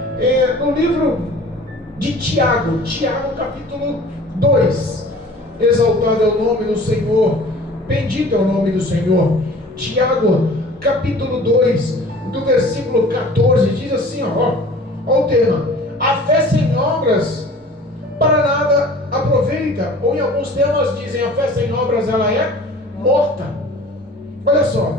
No livro de Tiago, capítulo 2, exaltado é o nome do Senhor, bendito é o nome do Senhor. Tiago, capítulo 2, do versículo 14, diz assim, ó o tema: a fé sem obras para nada aproveita, ou em alguns temas dizem, a fé sem obras ela é morta. Olha só,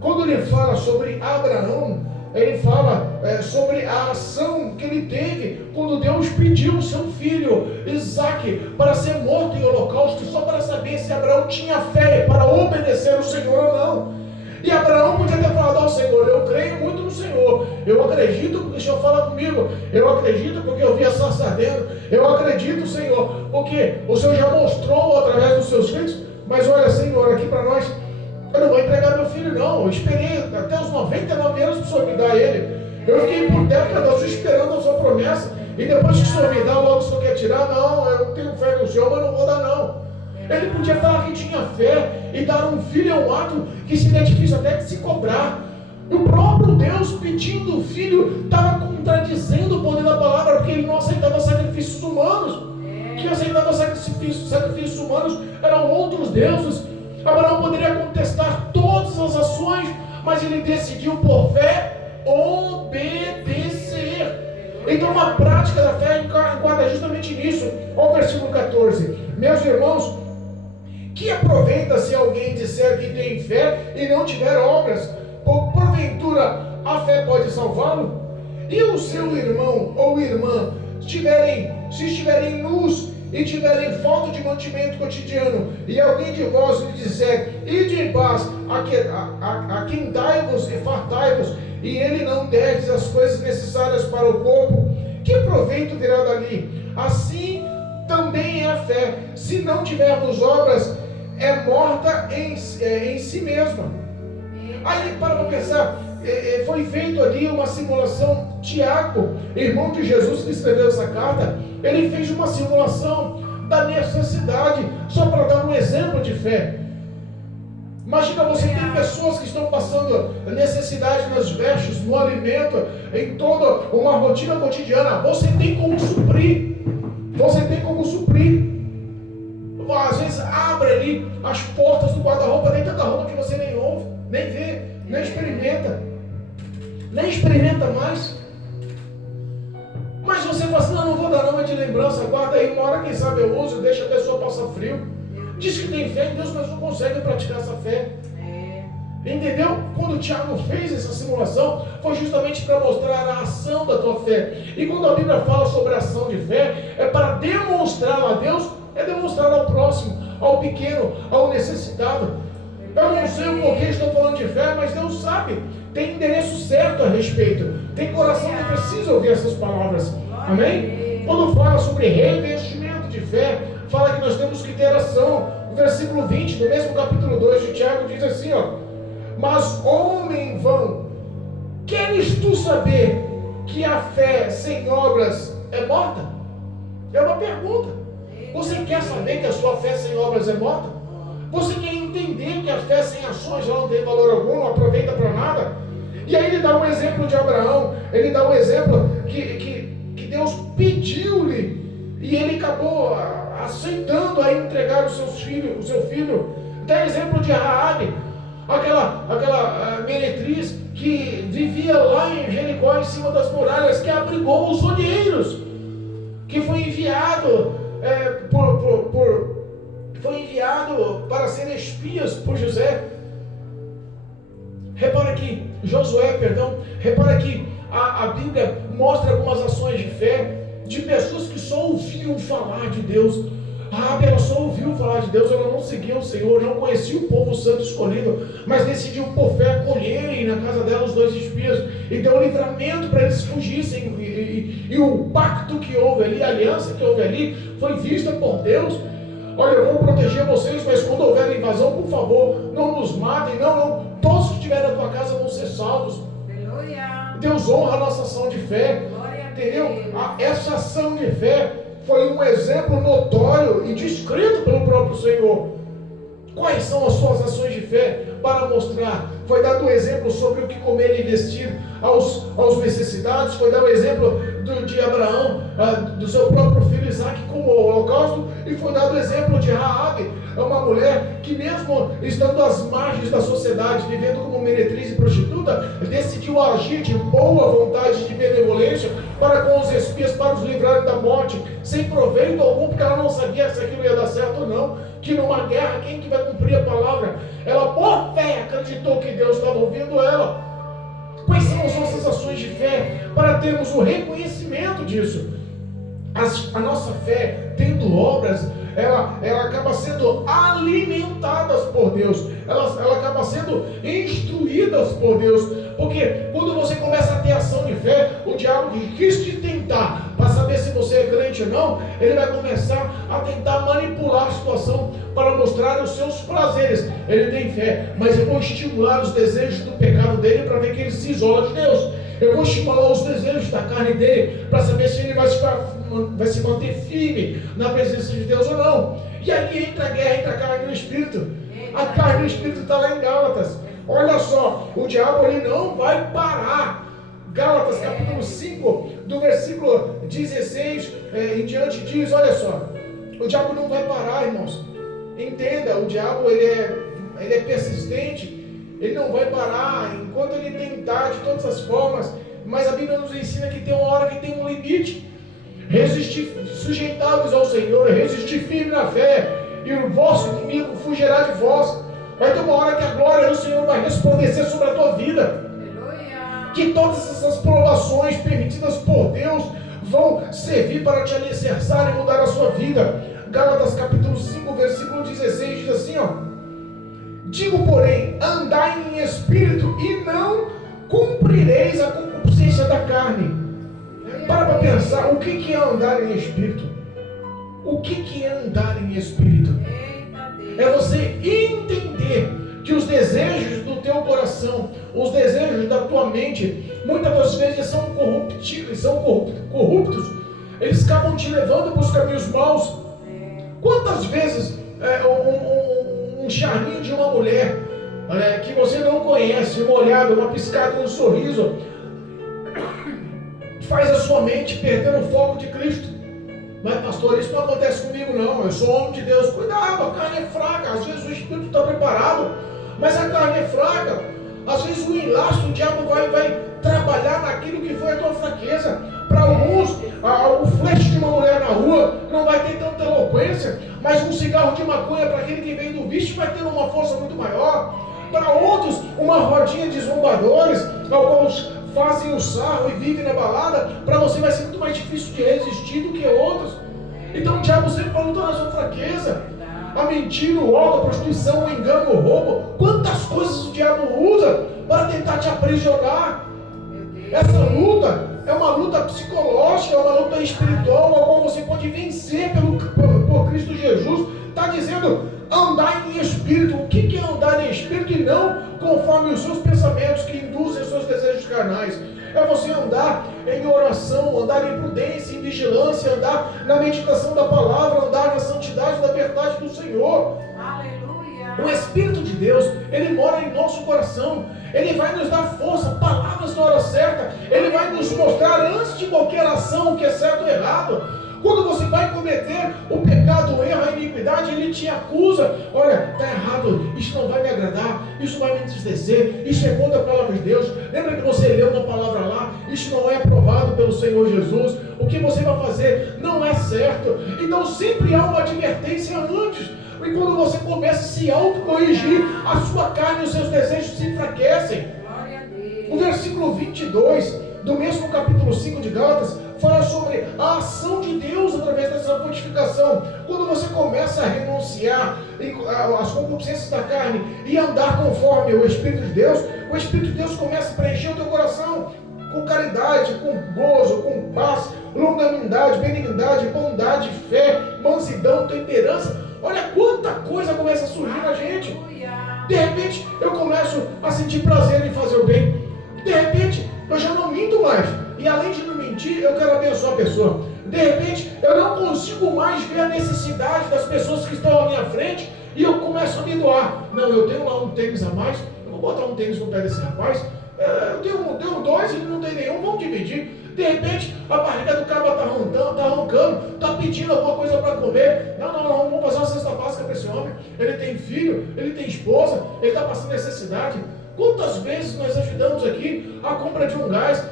quando ele fala sobre Abraão, ele fala sobre a ação que ele teve quando Deus pediu o seu filho Isaque para ser morto em holocausto, só para saber se Abraão tinha fé para obedecer o Senhor ou não. E Abraão podia ter falado ao Senhor: eu creio muito no Senhor, eu acredito porque o Senhor fala comigo, eu acredito porque eu vi a sarça ardendo, eu acredito, Senhor, porque o Senhor já mostrou através dos seus filhos. Mas olha, Senhor, aqui para nós, eu não vou entregar meu filho não, eu esperei até os 99 anos para o Senhor me dar ele. Eu fiquei por décadas esperando a sua promessa, e depois que o Senhor me dá, logo o Senhor quer tirar. Não, eu tenho fé no Senhor, mas não vou dar não. Ele podia falar que tinha fé, e dar um filho é um ato que seria difícil até de se cobrar. E o próprio Deus pedindo o filho estava contradizendo o poder da palavra, porque ele não aceitava sacrifícios humanos. Quem aceitava sacrifícios humanos eram outros deuses. Abraão poderia contestar todas as ações, mas ele decidiu por fé obedecer. Então a prática da fé enquadra justamente nisso. Olha o versículo 14: meus irmãos, que aproveita se alguém disser que tem fé e não tiver obras? Porventura a fé pode salvá-lo? E o seu irmão ou irmã se estiverem nus e tiverem falta de mantimento cotidiano, e alguém de vós lhe disser: ide em paz, aquentai-vos e fartai-vos, e ele não derdes as coisas necessárias para o corpo, que proveito virá dali? Assim também é a fé, se não tivermos obras, é morta em si mesma. Aí para pensar, foi feito ali uma simulação. Tiago, irmão de Jesus que escreveu essa carta, ele fez uma simulação da necessidade, só para dar um exemplo de fé. Imagina, você tem pessoas que estão passando necessidade nos vestes, no alimento, em toda uma rotina cotidiana. Você tem como suprir. Você tem como suprir. Às vezes abre ali as portas do guarda-roupa, tem tanta roupa que você nem ouve, nem vê, nem experimenta mais. Mas você fala assim, não vou dar não, é de lembrança, guarda aí, uma hora quem sabe eu uso, deixa a pessoa passar frio. Diz que tem fé em Deus, mas não consegue praticar essa fé. Entendeu? Quando o Tiago fez essa simulação, foi justamente para mostrar a ação da tua fé. E quando a Bíblia fala sobre a ação de fé, é para demonstrar a Deus, é demonstrar ao próximo, ao pequeno, ao necessitado. Eu não sei o porquê estou falando de fé, mas Deus sabe. Tem endereço certo a respeito. Tem coração que precisa ouvir essas palavras. Amém? Quando fala sobre revestimento de fé, fala que nós temos que ter ação. O versículo 20 do mesmo capítulo 2 de Tiago diz assim, ó: mas homem vão, queres tu saber que a fé sem obras é morta? É uma pergunta. Você quer saber que a sua fé sem obras é morta? Você quer entender que a fé sem ações não tem valor algum, não aproveita para nada? E aí ele dá um exemplo de Abraão, ele dá um exemplo que Deus pediu-lhe, e ele acabou aceitando a entregar o seu filho. Dá exemplo de Raabe, aquela meretriz que vivia lá em Jericó, em cima das muralhas, que abrigou os olheiros, que foi enviado foi enviado para ser espias por José. Repara que repara que a Bíblia mostra algumas ações de fé de pessoas que só ouviam falar de Deus. Ela só ouviu falar de Deus, ela não seguia o Senhor, não conhecia o povo santo escolhido, mas decidiu por fé acolherem na casa dela os 2 espias e deu um livramento para eles fugissem. E o pacto que houve ali, a aliança que houve ali, foi vista por Deus. Olha, eu vou proteger vocês, mas quando houver invasão, por favor, não nos matem, não. Todos que estiverem na tua casa vão ser salvos. Aleluia. Deus honra a nossa ação de fé. Entendeu? Essa ação de fé foi um exemplo notório e descrito pelo próprio Senhor. Quais são as suas ações de fé para mostrar? Foi dado um exemplo sobre o que comer e vestir aos necessitados. Foi dado o exemplo de Abraão, do seu próprio filho Isaac, como o holocausto. E foi dado o exemplo de Raabe, uma mulher que, mesmo estando às margens da sociedade, vivendo como meretriz e prostituta, decidiu agir de boa vontade, de benevolência para com os espias, para os livrar da morte, sem proveito algum, porque ela não sabia se aquilo ia dar certo ou não. Que numa guerra, quem que vai cumprir a palavra? Ela, por fé, acreditou que Deus estava ouvindo ela. Quais são as nossas ações de fé para termos o reconhecimento disso? A nossa fé, tendo obras, ela acaba sendo alimentada por Deus, ela acaba sendo instruída por Deus, porque quando você começa a ter ação de fé, o diabo que quis te tentar para saber se você é crente ou não, ele vai começar a tentar manipular a situação para mostrar os seus prazeres. Ele tem fé, mas eu vou estimular os desejos do pecado dele para ver que ele se isola de Deus. Eu vou estimular os desejos da carne dele para saber se ele vai se manter firme na presença de Deus ou não. E ali entra a guerra entre a carne e o espírito. A carne e o espírito está lá em Gálatas. Olha só, o diabo ele não vai parar. Gálatas capítulo 5, do versículo 16 em diante diz, olha só, o diabo não vai parar, irmãos. Entenda, o diabo ele é persistente. Ele não vai parar enquanto ele tentar de todas as formas. Mas a Bíblia nos ensina que tem uma hora que tem um limite. Resistir, sujeitai-vos ao Senhor, resistir firme na fé, e o vosso inimigo fugirá de vós. Vai ter uma hora que a glória do Senhor vai resplandecer sobre a tua vida. Aleluia. Que todas essas provações permitidas por Deus vão servir para te alicerçar e mudar a sua vida. Gálatas capítulo 5, versículo 16 diz assim, ó: digo, porém, andai em espírito e não cumprireis a concupiscência da carne. Para pensar, o que é andar em espírito? O que é andar em espírito? É você entender que que os desejos do teu coração, os desejos da tua mente, muitas das vezes são corruptos, eles acabam te levando para os caminhos maus. Quantas vezes um charminho de uma mulher que você não conhece, uma olhada, uma piscada, um sorriso, faz a sua mente perder o foco de Cristo? Mas pastor, isso não acontece comigo não, eu sou homem de Deus. Cuidado, a carne é fraca, às vezes o Espírito está preparado, mas a carne é fraca. Às vezes o enlaço, o diabo vai trabalhar naquilo que foi a tua fraqueza. Para alguns, o flash de uma mulher na rua não vai ter tanta eloquência, mas um cigarro de maconha para aquele que vem do vício vai ter uma força muito maior. Para outros, uma rodinha de zombadores, alguns fazem o sarro e vivem na balada, para você vai ser muito mais difícil de resistir do que outros. Então o diabo sempre vai lutar na sua fraqueza. A mentira, o ódio, a prostituição, o engano, o roubo. Quantas coisas o diabo usa para tentar te aprisionar. Essa luta é uma luta psicológica, é uma luta espiritual, a qual você pode vencer por Cristo Jesus. Está dizendo, andar em espírito. O que é andar em espírito e não conforme os seus pensamentos que induzem os seus desejos carnais? É você andar em oração, andar em prudência, em vigilância, andar na meditação da palavra, andar na santidade da verdade do Senhor. Aleluia. O Espírito de Deus, Ele mora em nosso coração. Ele vai nos dar força, palavras na hora certa. Ele vai nos mostrar antes de qualquer ação o que é certo ou errado. Quando você vai cometer o pecado, o erro, a iniquidade, Ele te acusa. Olha, está errado, isso não vai me agradar, isso vai me entristecer, isso é contra a palavra de Deus. Lembra que você leu uma palavra lá? Isso não é aprovado pelo Senhor Jesus. O que você vai fazer não é certo. Então sempre há uma advertência antes. E quando você começa a se autocorrigir, a sua carne e os seus desejos se enfraquecem. Glória a Deus. O versículo 22 do mesmo capítulo 5 de Gálatas fala sobre a ação de Deus através dessa purificação. Quando você começa a renunciar às concupiscências da carne e andar conforme o Espírito de Deus, o Espírito de Deus começa a preencher o teu coração com caridade, com gozo, com paz, longanimidade, benignidade, bondade, fé, mansidão, temperança. Olha quanta coisa começa a surgir na gente. De repente eu começo a sentir prazer em fazer o bem. De repente eu já não minto mais. E além de não mentir, eu quero abençoar a pessoa. De repente eu não consigo mais ver a necessidade das pessoas que estão à minha frente. E eu começo a me doar. Não, eu tenho lá um tênis a mais. Eu vou botar um tênis no pé desse rapaz. Eu tenho dois e ele não tem nenhum. Vamos dividir. De repente, a barriga do cara está roncando, está pedindo alguma coisa para comer. Não, vamos fazer uma cesta básica para esse homem. Ele tem filho, ele tem esposa, ele está passando necessidade. Quantas vezes nós ajudamos aqui a compra de um gás?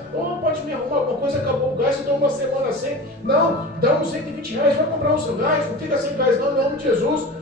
Pode me arrumar alguma coisa, acabou o gás, eu dou uma semana sem. Não, dá uns 120 reais, vai comprar o seu gás, não fica sem gás não, em nome de Jesus.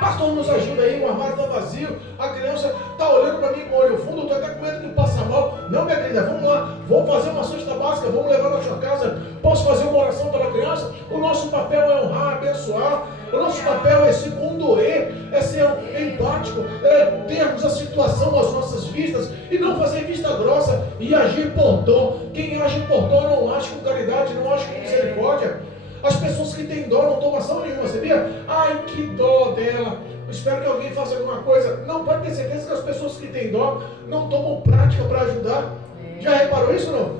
Pastor, nos ajuda aí, o armário está vazio, a criança está olhando para mim com o olho fundo, eu estou até com medo de passar mal. Não, minha querida, vamos lá, vamos fazer uma cesta básica, vamos levar na sua casa, posso fazer uma oração pela criança? O nosso papel é honrar, abençoar, o nosso papel é se condoer, é ser empático, é termos a situação às nossas vistas e não fazer vista grossa e agir por dó. Quem age por dó não age com caridade, não age com misericórdia. As pessoas que têm dó não tomam ação nenhuma, sabia? Ai, que dó dela. Eu espero que alguém faça alguma coisa. Não, pode ter certeza que as pessoas que têm dó não tomam prática para ajudar. Já reparou isso ou não?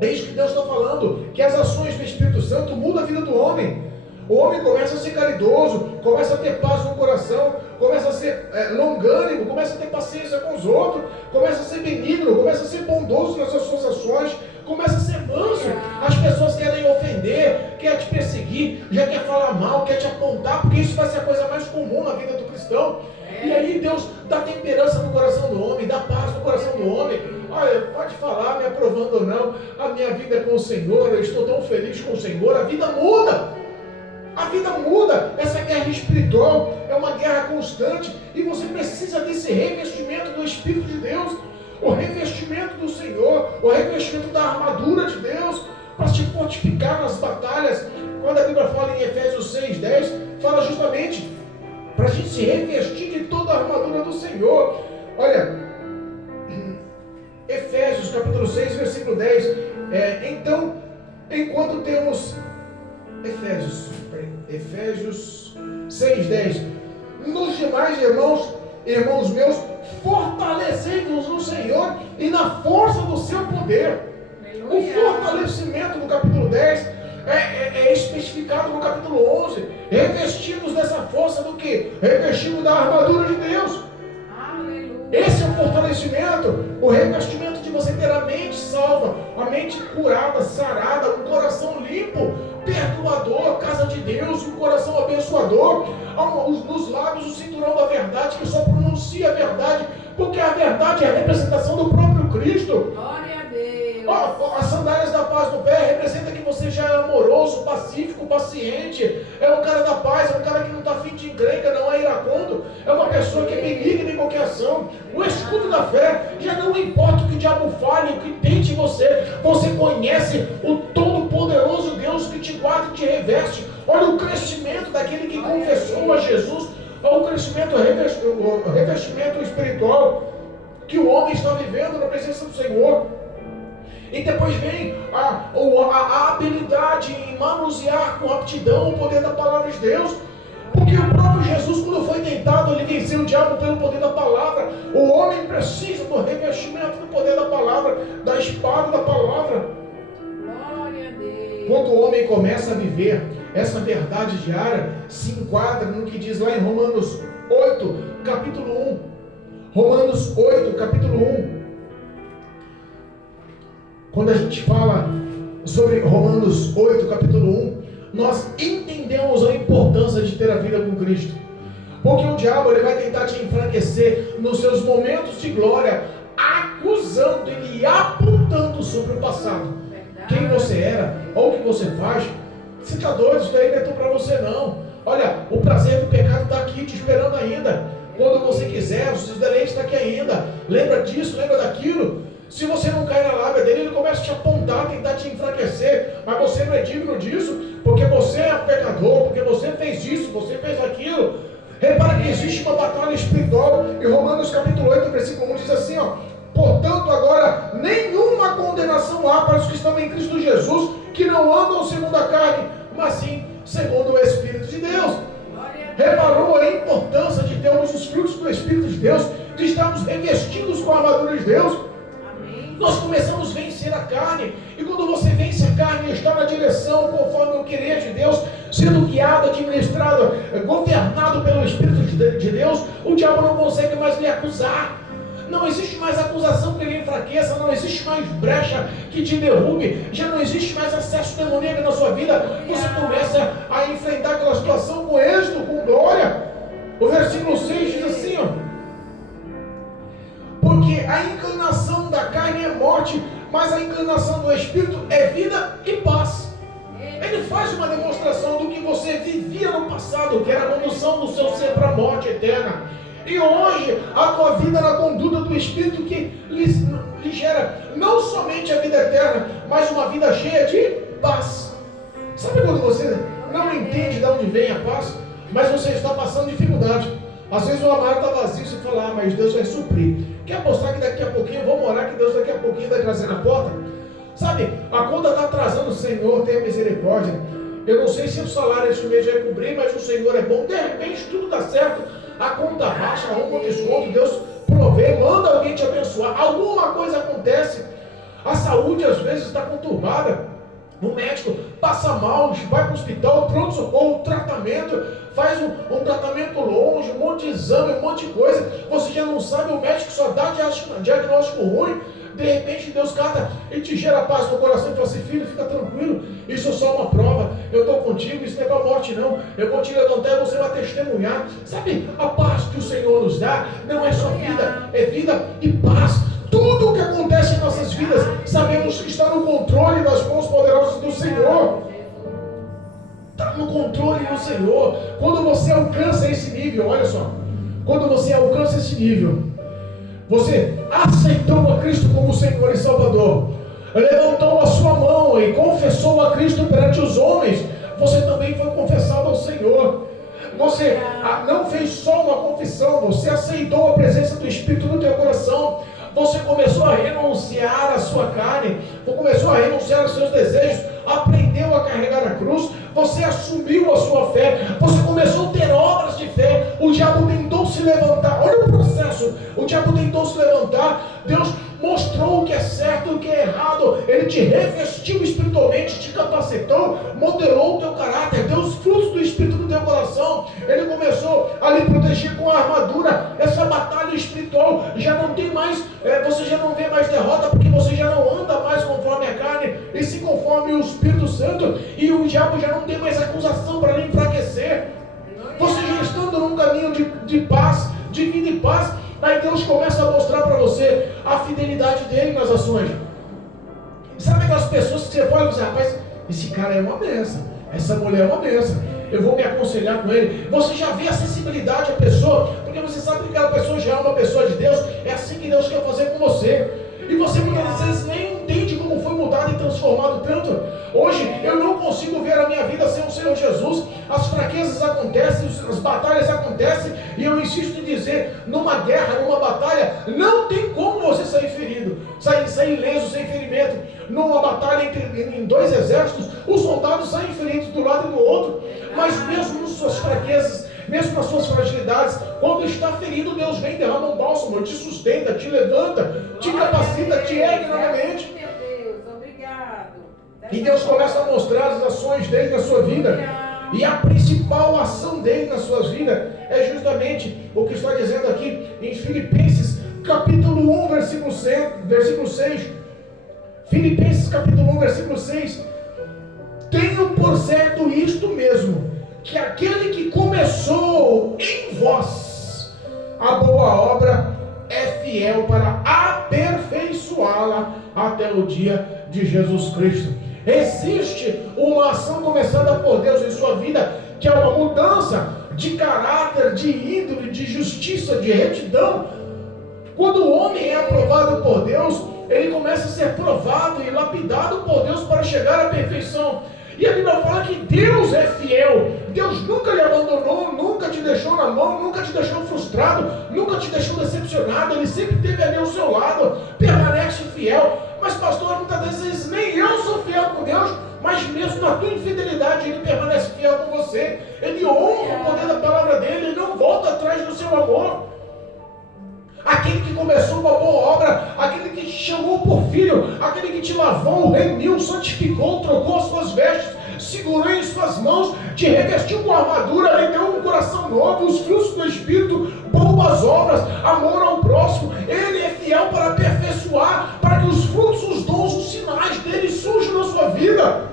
É isso que Deus está falando, que as ações do Espírito Santo mudam a vida do homem. O homem começa a ser caridoso, começa a ter paz no coração, começa a ser longânimo, começa a ter paciência com os outros, começa a ser benigno, começa a ser bondoso nas suas ações, começa a ser manso. As pessoas querem ofender, querem te perseguir, já quer falar mal, quer te apontar, porque isso vai ser a coisa mais comum na vida do cristão. E aí Deus dá temperança no coração do homem, dá paz no coração do homem. Olha, pode falar, me aprovando ou não, a minha vida é com o Senhor, eu estou tão feliz com o Senhor, a vida muda. A vida muda, essa guerra espiritual é uma guerra constante e você precisa desse revestimento do Espírito de Deus, o revestimento do Senhor, o revestimento da armadura de Deus, para te fortificar nas batalhas. Quando a Bíblia fala em Efésios 6:10, fala justamente para a gente se revestir de toda a armadura do Senhor. Olha, Efésios capítulo 6, versículo 10, então, enquanto temos... Efésios 6:10. Nos demais, irmãos, irmãos meus, fortalecei-vos no Senhor e na força do seu poder. O fortalecimento do capítulo 10 é especificado no capítulo 11. Revestidos dessa força do que? Revestidos da armadura de Deus. Esse é o fortalecimento, o revestimento de você ter a mente salva, a mente curada, sarada, um coração limpo, perdoador, casa de Deus, um coração abençoador, nos lábios o cinturão da verdade, que só pronuncia a verdade, porque a verdade é a representação do próprio Cristo. Glória a Deus. As sandálias da paz no pé representa que você já é amoroso, pacífico, paciente, é um cara da paz, é um cara que não está afim de encrenca, não é iracundo, é uma pessoa que é benigna em qualquer ação. O escudo da fé, já não importa o que o diabo fale, o que tente você conhece o todo-poderoso Deus que te guarda e te reveste. Olha o crescimento daquele que confessou a Jesus, olha o crescimento, o revestimento espiritual que o homem está vivendo na presença do Senhor. E depois vem a habilidade em manusear com aptidão o poder da palavra de Deus. Porque o próprio Jesus, quando foi tentado, ele venceu o diabo pelo poder da palavra. O homem precisa do revestimento do poder da palavra, da espada da palavra. Glória a Deus. Quando o homem começa a viver essa verdade diária, se enquadra no que diz lá em Romanos 8, capítulo 1. Romanos 8, capítulo 1. Quando a gente fala sobre Romanos 8, capítulo 1, nós entendemos a importância de ter a vida com Cristo. Porque o diabo ele vai tentar te enfraquecer nos seus momentos de glória, acusando e apontando sobre o passado. Verdade. Quem você era, ou o que você faz. Você está doido, isso daí não é tudo para você não. Olha, o prazer do pecado está aqui te esperando ainda. Quando você quiser, os seus deleites estão aqui ainda. Lembra disso, lembra daquilo. Se você não cair na lábia dele, ele começa a te apontar, tentar te enfraquecer. Mas você não é digno disso, porque você é pecador, porque você fez isso, você fez aquilo. Repara que existe uma batalha espiritual. Em Romanos capítulo 8, versículo 1 diz assim, ó: portanto agora nenhuma condenação há para os que estão em Cristo Jesus, que não andam segundo a carne, mas sim segundo o Espírito de Deus. Reparou a importância de termos os frutos do Espírito de Deus, de estarmos revestidos com a armadura de Deus. Nós começamos a vencer a carne, e quando você vence a carne e está na direção conforme o querer de Deus, sendo guiado, administrado, governado pelo Espírito de Deus, o diabo não consegue mais lhe acusar. Não existe mais acusação que lhe enfraqueça, não existe mais brecha que te derrube, já não existe mais acesso demoníaco na sua vida. Você começa a enfrentar aquela situação com êxito, com glória. O versículo 6 diz assim, ó: porque a inclinação da carne é morte, mas a inclinação do Espírito é vida e paz. Ele faz uma demonstração do que você vivia no passado, que era a condução do seu ser para a morte eterna. E hoje, a tua vida na conduta do Espírito que lhe gera não somente a vida eterna, mas uma vida cheia de paz. Sabe quando você não entende de onde vem a paz, mas você está passando dificuldade? Às vezes o armário está vazio e você fala, mas Deus vai suprir. Quer apostar que daqui a pouquinho eu vou morar, que Deus daqui a pouquinho vai trazer na porta? Sabe, a conta está atrasando, o Senhor tenha misericórdia. Eu não sei se o salário esse mês vai cobrir, mas o Senhor é bom. De repente tudo dá certo, a conta baixa, arruma um desconto, Deus provê, manda alguém te abençoar. Alguma coisa acontece, a saúde às vezes está conturbada. O médico passa mal, vai para o hospital, pronto-socorro, tratamento, faz um tratamento longe, um monte de exame, um monte de coisa. Você já não sabe, o médico só dá diagnóstico ruim. De repente Deus cata e te gera paz no coração e fala assim, filho, fica tranquilo, isso é só uma prova, eu estou contigo, isso não é para a morte não, eu vou te levantar e você vai testemunhar. Sabe, a paz que o Senhor nos dá não é só vida, é vida e paz. Tudo o que acontece em nossas vidas, sabemos que está no controle das mãos poderosas do Senhor. Está no controle do Senhor. Quando você alcança esse nível, olha só, quando você alcança esse nível, você aceitou a Cristo como Senhor e Salvador, levantou a sua mão e confessou a Cristo perante os homens, você também foi confessado ao Senhor. Você não fez só uma confissão, você aceitou a presença do Espírito no teu coração. Você começou a renunciar à sua carne, começou a renunciar aos seus desejos, aprendeu a carregar a cruz, você assumiu a sua fé, você começou a ter obras de fé. O diabo tentou se levantar, olha o processo. O diabo tentou se levantar. Deus mostrou o que é certo e o que é errado. Ele te revestiu espiritualmente, te capacitou, modelou o teu caráter, deu os frutos do Espírito no teu coração. Ele começou a lhe proteger com a armadura. Essa batalha espiritual já não tem mais, você já não vê mais derrota, porque você já não anda mais conforme a carne, e sim conforme o Espírito Santo, e o diabo já não tem mais acusação para lhe enfraquecer. Você já estando num caminho de paz, de vida e paz, aí Deus começa a mostrar para você a fidelidade dele nas ações. Sabe aquelas pessoas que você fala e diz, rapaz, esse cara é uma bênção, essa mulher é uma bênção, eu vou me aconselhar com ele. Você já vê a sensibilidade da pessoa, porque você sabe que aquela pessoa já é uma pessoa de Deus. É assim que Deus quer fazer com você. E você muitas vezes nem entende como foi mudado e transformado tanto. Hoje eu não consigo ver a minha vida sem o Senhor Jesus. As fraquezas acontecem, as batalhas acontecem, e eu insisto em dizer, numa guerra, numa batalha, não tem como você sair ferido, sair ileso, sem ferimento. Numa batalha em dois exércitos, os soldados saem feridos do lado e do outro, mas mesmo nas suas fraquezas, mesmo nas suas fragilidades, quando está ferido, Deus vem, derrama um bálsamo, te sustenta, te levanta, te capacita, te ergue novamente. Meu Deus, obrigado. E Deus começa a mostrar as ações dele na sua vida. E a principal ação dele na sua vida é justamente o que está dizendo aqui em Filipenses capítulo 1, versículo 6. Filipenses capítulo 1, versículo 6. Tenho por certo isto mesmo, que aquele que começou em vós a boa obra é fiel para aperfeiçoá-la até o dia de Jesus Cristo. Existe uma ação começada por Deus em sua vida, que é uma mudança de caráter, de índole, de justiça, de retidão. Quando o homem é aprovado por Deus, ele começa a ser provado e lapidado por Deus para chegar à perfeição. E a Bíblia fala que Deus é fiel. Deus nunca lhe abandonou, nunca te deixou na mão, nunca te deixou frustrado, nunca te deixou decepcionado. Ele sempre esteve ali ao seu lado, permanece fiel. Mas pastor, muitas vezes nem eu sou fiel com Deus, mas mesmo na tua infidelidade Ele permanece fiel com você. Ele honra o poder da palavra dele, Ele não volta atrás do seu amor. Aquele que começou uma boa obra, aquele que te chamou por filho, aquele que te lavou, remiu, santificou, trocou as suas vestes, segurou em suas mãos, te revestiu com armadura, lhe deu um coração novo, os frutos do Espírito, boas obras, amor ao próximo. Ele é fiel para aperfeiçoar, para que os frutos, os dons, os sinais dele surjam na sua vida.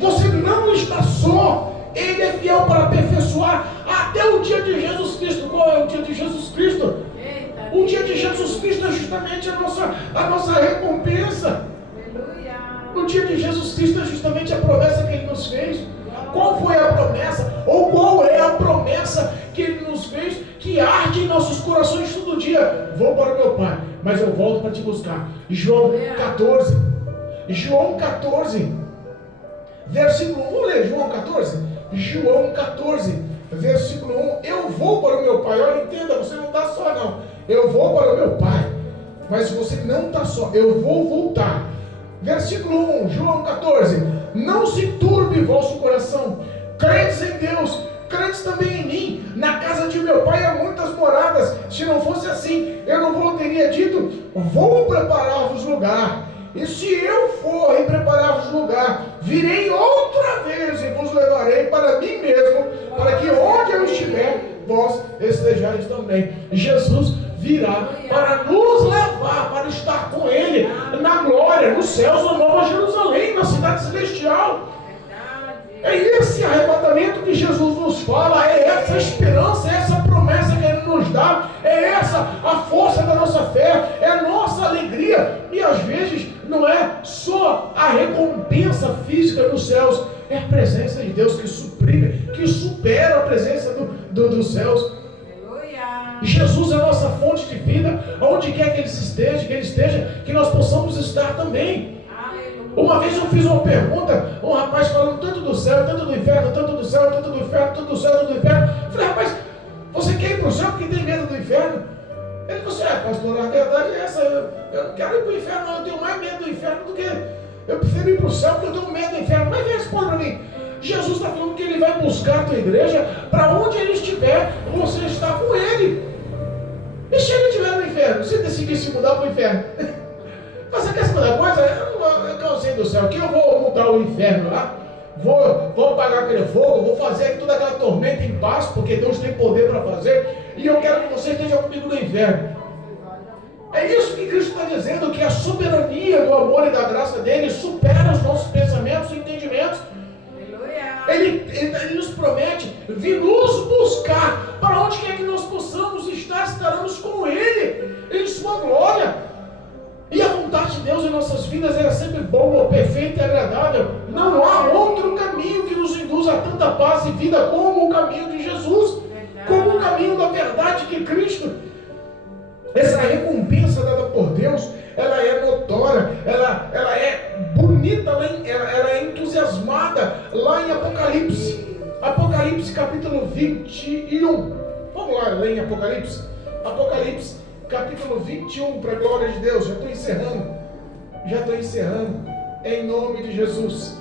Você não está só. Ele é fiel para aperfeiçoar até o dia de Jesus Cristo. Qual é o dia de Jesus Cristo? O dia de Jesus Cristo é justamente a nossa recompensa. Aleluia. O dia de Jesus Cristo é justamente a promessa que Ele nos fez. Qual foi a promessa? Ou qual é a promessa que Ele nos fez, que arde em nossos corações todo dia? Vou para o meu Pai, mas eu volto para te buscar. João 14. João 14. Versículo 1. Vamos ler João 14? João 14. Versículo 1. Eu vou para o meu Pai. Olha, entenda, você não está só não. Eu vou para o meu Pai, mas você não está só. Eu vou voltar. Versículo 1, João 14. Não se turbe vosso coração. Credes em Deus, credes também em mim. Na casa de meu Pai há muitas moradas. Se não fosse assim, eu não vos teria dito: vou preparar-vos lugar. E se eu for e preparar-vos lugar, virei outra vez e vos levarei para mim mesmo, para que onde eu estiver, vós estejais também. Jesus virá para nos levar, para estar com Ele na glória, nos céus, na Nova Jerusalém, na cidade celestial. É esse arrebatamento que Jesus nos fala, é essa esperança, é essa promessa que Ele nos dá, é essa a força da nossa fé, é a nossa alegria. E às vezes não é só a recompensa física nos céus, é a presença de Deus que suprime, que supera a presença dos céus. Jesus é a nossa fonte de vida, onde quer que Ele esteja, que nós possamos estar também. Uma vez eu fiz uma pergunta, um rapaz falando tanto do céu, tanto do inferno, tanto do céu, tanto do inferno, tanto do céu, tanto do inferno. Eu falei, rapaz, você quer ir para o céu porque tem medo do inferno? Ele falou assim, pastor, a verdade é essa, eu não quero ir para o inferno, eu tenho mais medo do inferno do que... Eu prefiro ir para o céu porque eu tenho medo do inferno. Mas responde para mim, Jesus está falando que Ele vai buscar a tua igreja, para onde Ele estiver, você está com Ele. E se Ele estiver inferno. Se decidisse mudar para o inferno. Mas você quer saber da coisa? Eu cansei do céu. Que eu vou mudar o inferno lá. Vou apagar aquele fogo. Vou fazer toda aquela tormenta em paz. Porque Deus tem poder para fazer. E eu quero que você esteja comigo no inferno. É isso que Cristo está dizendo. Que a soberania do amor e da graça dele supera os nossos pensamentos e entendimentos. Ele nos promete vir nos buscar. Para onde quer que nós possamos estar, estaremos com Ele em sua glória. E a vontade de Deus em nossas vidas é sempre boa, perfeita e agradável. Não há outro caminho que nos induza a tanta paz e vida como o caminho de Jesus, como o caminho da verdade que Cristo. Essa recompensa dada por Deus, ela é notória, ela é bonita, ela é entusiasmada lá em Apocalipse. Apocalipse capítulo 21. Vamos lá, ler em Apocalipse. Apocalipse capítulo 21, para a glória de Deus. Já estou encerrando. Em nome de Jesus.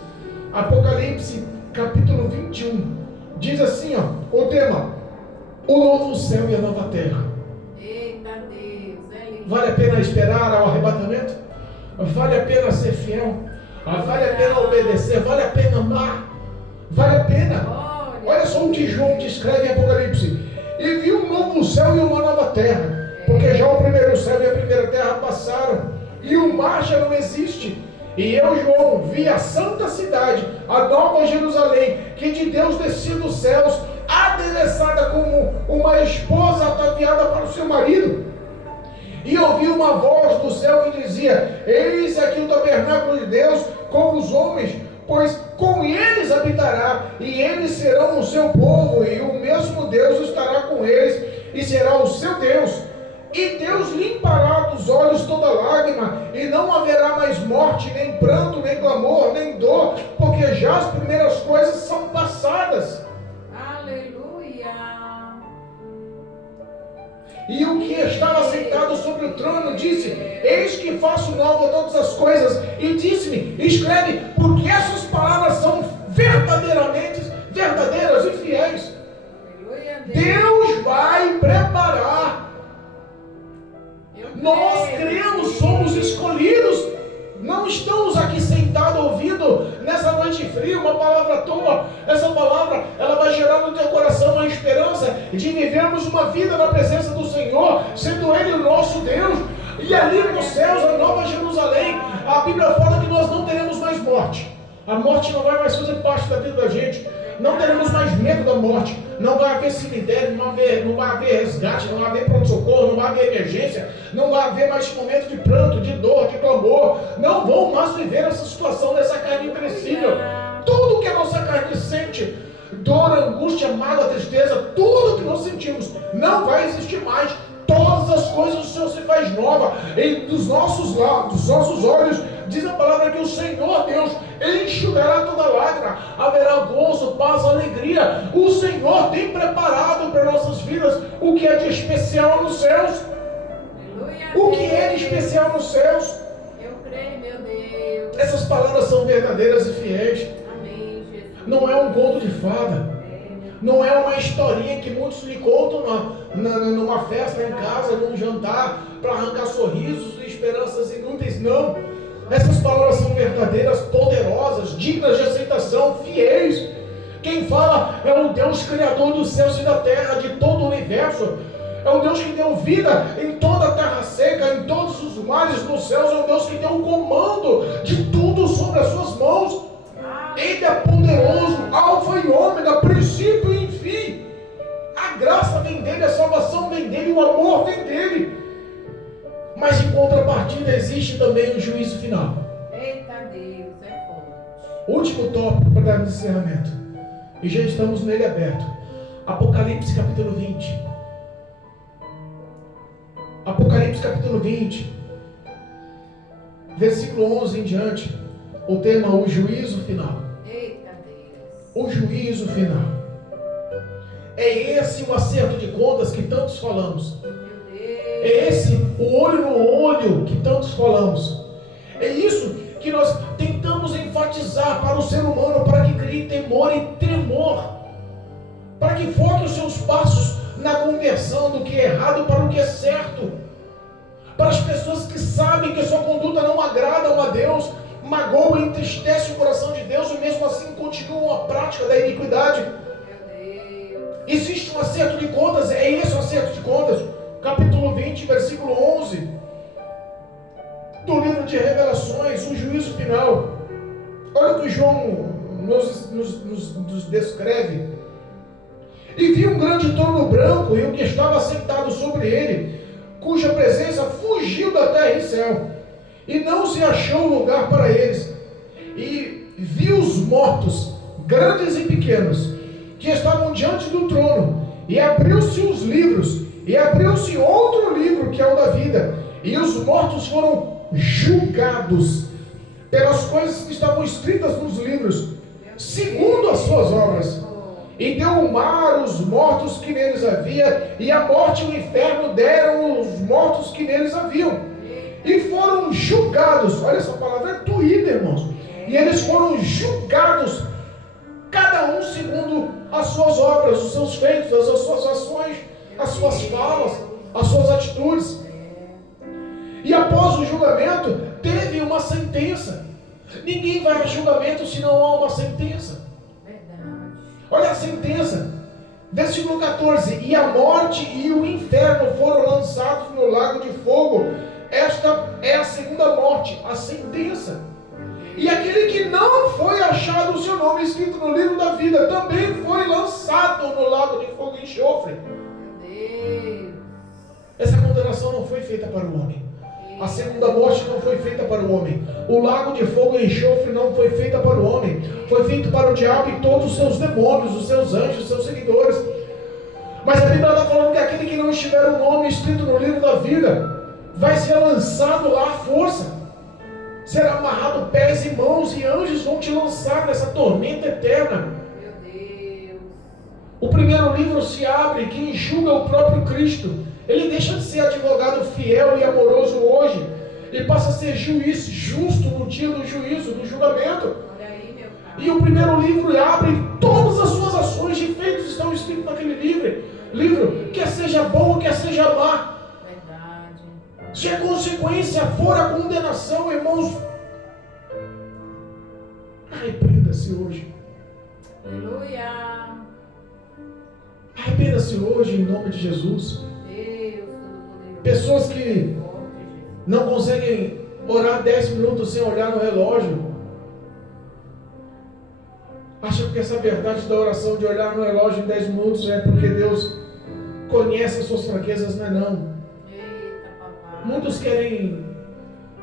Apocalipse capítulo 21. Diz assim, ó, o tema: o novo céu e a nova terra. Vale a pena esperar ao arrebatamento? Vale a pena ser fiel? Vale a pena obedecer? Vale a pena amar? Vale a pena? Olha só o que João descreve em Apocalipse: e viu um novo céu e uma nova terra, porque já o primeiro céu e a primeira terra passaram, e o mar já não existe. E eu, João, vi a santa cidade, a nova Jerusalém, que de Deus descia dos céus, adereçada como uma esposa ataviada para o seu marido. E ouvi uma voz do céu que dizia: eis aqui o tabernáculo de Deus com os homens, pois com eles habitará, e eles serão o seu povo, e o mesmo Deus estará com eles, e será o seu Deus. E Deus limpará dos olhos toda lágrima, e não haverá mais morte, nem pranto, nem clamor, nem dor, porque já as primeiras coisas são passadas. E o que estava sentado sobre o trono disse: eis que faço nova todas as coisas. E disse-me: escreve, porque essas palavras são verdadeiras e fiéis. Deus vai preparar. Nós cremos, somos escolhidos. Não estamos aqui sentados ouvindo nessa noite fria uma palavra à toa. Essa palavra, ela vai gerar no teu coração a esperança de vivermos uma vida na presença do Senhor, sendo Ele o nosso Deus. E ali nos céus, a nova Jerusalém, a Bíblia fala que nós não teremos mais morte. A morte não vai mais fazer parte da vida da gente. Não teremos mais medo da morte. Não vai haver cemitério, não vai haver resgate, não vai haver pronto-socorro, não vai haver emergência, não vai haver mais momento de pranto, de dor, de clamor. Não vão mais viver essa situação dessa carne imperecível. Tudo que a nossa carne sente, dor, angústia, mágoa, tristeza, tudo que nós sentimos, não vai existir mais. Todas as coisas o Senhor se faz nova. E dos nossos olhos, diz a palavra que o Senhor Deus enxugará toda lágrima. Haverá gozo, paz, alegria. O Senhor tem preparado para nossas vidas o que é de especial nos céus. O que é de especial nos céus? Eu creio, meu Deus. Essas palavras são verdadeiras e fiéis. Amém, Jesus. Não é um conto de fada. Não é uma historinha que muitos lhe contam numa festa em casa, num jantar, para arrancar sorrisos e esperanças inúteis. Não. Essas palavras são verdadeiras, poderosas, dignas de aceitação, fiéis. Quem fala é o Deus Criador dos céus e da terra, de todo o universo. É o Deus que deu vida em toda a terra seca, em todos os mares nos céus. É o Deus que deu o comando de tudo sobre as suas mãos. Ele é poderoso, alfa e ômega, princípio e fim. A graça vem dele, a salvação vem dele, o amor vem dele. Mas em contrapartida existe também o juízo final. Eita Deus, é forte. Último tópico para darmos encerramento. E já estamos nele aberto. Apocalipse capítulo 20. Apocalipse capítulo 20. Versículo 11 em diante. O tema: o juízo final. Eita Deus. O juízo final. É esse o acerto de contas que tantos falamos. É esse o olho no olho que tantos falamos. É isso que nós tentamos enfatizar para o ser humano, para que crie temor e tremor, para que foque os seus passos na conversão do que é errado para o que é certo. para as pessoas que sabem que sua conduta não agrada a Deus, magoa e entristece o coração de Deus e mesmo assim continuam a prática da iniquidade. Existe um acerto de contas, é esse o acerto de contas. Capítulo 20, versículo 11 do livro de Revelações, o juízo final. Olha o que João nos descreve. E vi um grande trono branco e o que estava sentado sobre ele, cuja presença fugiu da terra e céu, e não se achou lugar para eles. E vi os mortos, grandes e pequenos, que estavam diante do trono, e abriu-se os livros, e abriu-se outro livro, que é o da vida, e os mortos foram julgados pelas coisas que estavam escritas nos livros, segundo as suas obras. E deu o mar os mortos que neles havia, e a morte e o inferno deram os mortos que neles haviam, e foram julgados. Olha, essa palavra é doída, irmãos. E eles foram julgados, cada um segundo as suas obras, os seus feitos, as suas ações, as suas falas, as suas atitudes. E após o julgamento, teve uma sentença. Ninguém vai a julgamento se não há uma sentença. Olha a sentença, versículo 14: e a morte e o inferno foram lançados no lago de fogo. Esta é a segunda morte, a sentença. E aquele que não foi achado o seu nome escrito no livro da vida, também foi lançado no lago de fogo e enxofre. Essa condenação não foi feita para o homem. A segunda morte não foi feita para o homem. O lago de fogo e enxofre não foi feita para o homem. Foi feito para o diabo e todos os seus demônios, os seus anjos, os seus seguidores. Mas a Bíblia está falando que aquele que não estiver o nome escrito no livro da vida vai ser lançado lá à força. Será amarrado pés e mãos, e anjos vão te lançar nessa tormenta eterna. Meu Deus. O primeiro livro se abre, quem julga o próprio Cristo. Ele deixa de ser advogado fiel e amoroso hoje, e passa a ser juiz justo no dia do juízo, do julgamento. Olha aí, meu pai. E o primeiro livro abre, todas as suas ações e feitos estão escritos naquele livro, quer seja bom, quer seja má. Verdade. Se a consequência for a condenação, irmãos, arrependa-se hoje. Aleluia. Arrependa-se hoje em nome de Jesus. Deus Todo-Poderoso. Pessoas que não conseguem orar 10 minutos sem olhar no relógio, acham que essa verdade da oração de olhar no relógio em 10 minutos é porque Deus conhece as suas fraquezas. Não é não. Eita, papai. Muitos querem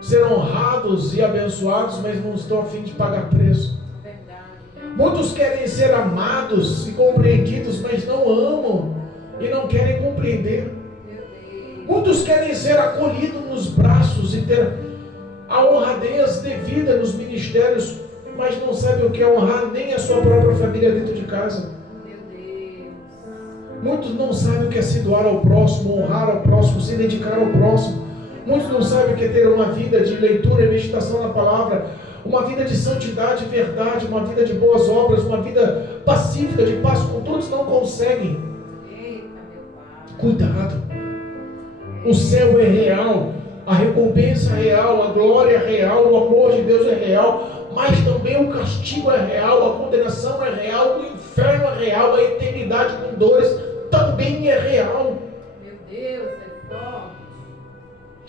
ser honrados e abençoados, mas não estão a fim de pagar preço. Verdade. Muitos querem ser amados e compreendidos, mas não amam e não querem compreender. Muitos querem ser acolhidos nos braços e ter a honradez devida nos ministérios, mas não sabem o que é honrar nem a sua própria família dentro de casa. Meu Deus. Muitos não sabem o que é se doar ao próximo, honrar ao próximo, se dedicar ao próximo. Muitos não sabem o que é ter uma vida de leitura e meditação na palavra, uma vida de santidade e verdade, uma vida de boas obras, uma vida pacífica, de paz com todos. Não conseguem. Eita, meu pai. Cuidado. O céu é real, a recompensa é real, a glória é real, o amor de Deus é real, mas também o castigo é real, a condenação é real, o inferno é real, a eternidade com dores também é real. Meu Deus, é forte.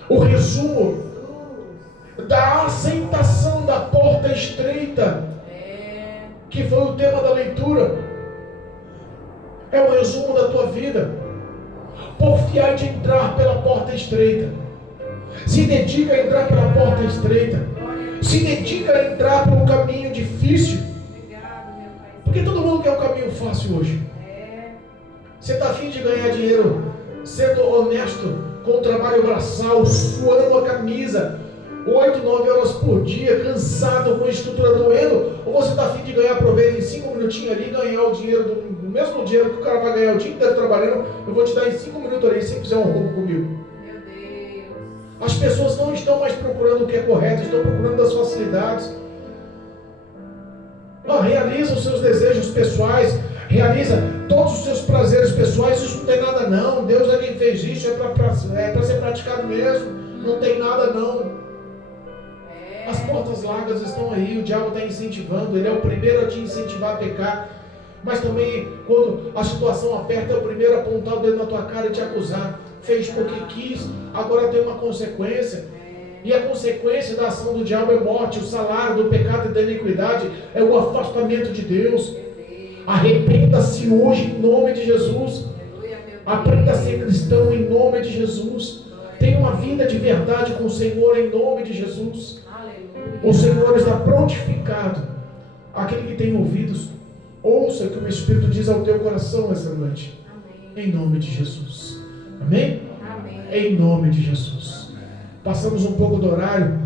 O resumo Jesus. da aceitação da porta estreita, que foi o tema da leitura, é o resumo da tua vida. Porfiar de entrar pela porta estreita. Se dedica a entrar pela porta estreita. Se dedica a entrar pelo caminho difícil. Obrigado, meu pai. Porque todo mundo quer o caminho fácil hoje. Você está afim de ganhar dinheiro sendo honesto com o trabalho braçal, suando a camisa 8, 9 horas por dia, cansado, com a estrutura doendo? Ou você está afim de ganhar proveito em 5 minutinhos ali e ganhar o dinheiro do mesmo dinheiro que o cara vai ganhar o dia inteiro trabalhando? Eu vou te dar em 5 minutos ali, se fizer um roubo comigo. Meu Deus. As pessoas não estão mais procurando o que é correto, estão procurando as facilidades. Realiza os seus desejos pessoais, realiza todos os seus prazeres pessoais. Isso não tem nada não. Deus é quem fez isso, é para ser praticado mesmo. Não tem nada não. As portas largas estão aí, o diabo está incentivando, ele é o primeiro a te incentivar a pecar. Mas também, quando a situação aperta, é o primeiro a apontar o dedo na tua cara e te acusar. Fez porque quis, agora tem uma consequência. E a consequência da ação do diabo é morte. O salário do pecado e da iniquidade é o afastamento de Deus. Arrependa-se hoje em nome de Jesus. Aprenda a ser cristão em nome de Jesus. Tenha uma vida de verdade com o Senhor em nome de Jesus. O Senhor está prontificado. Aquele que tem ouvidos, ouça o que o Espírito diz ao teu coração essa noite. Amém. Em nome de Jesus. Amém? Amém. Em nome de Jesus. Passamos um pouco do horário.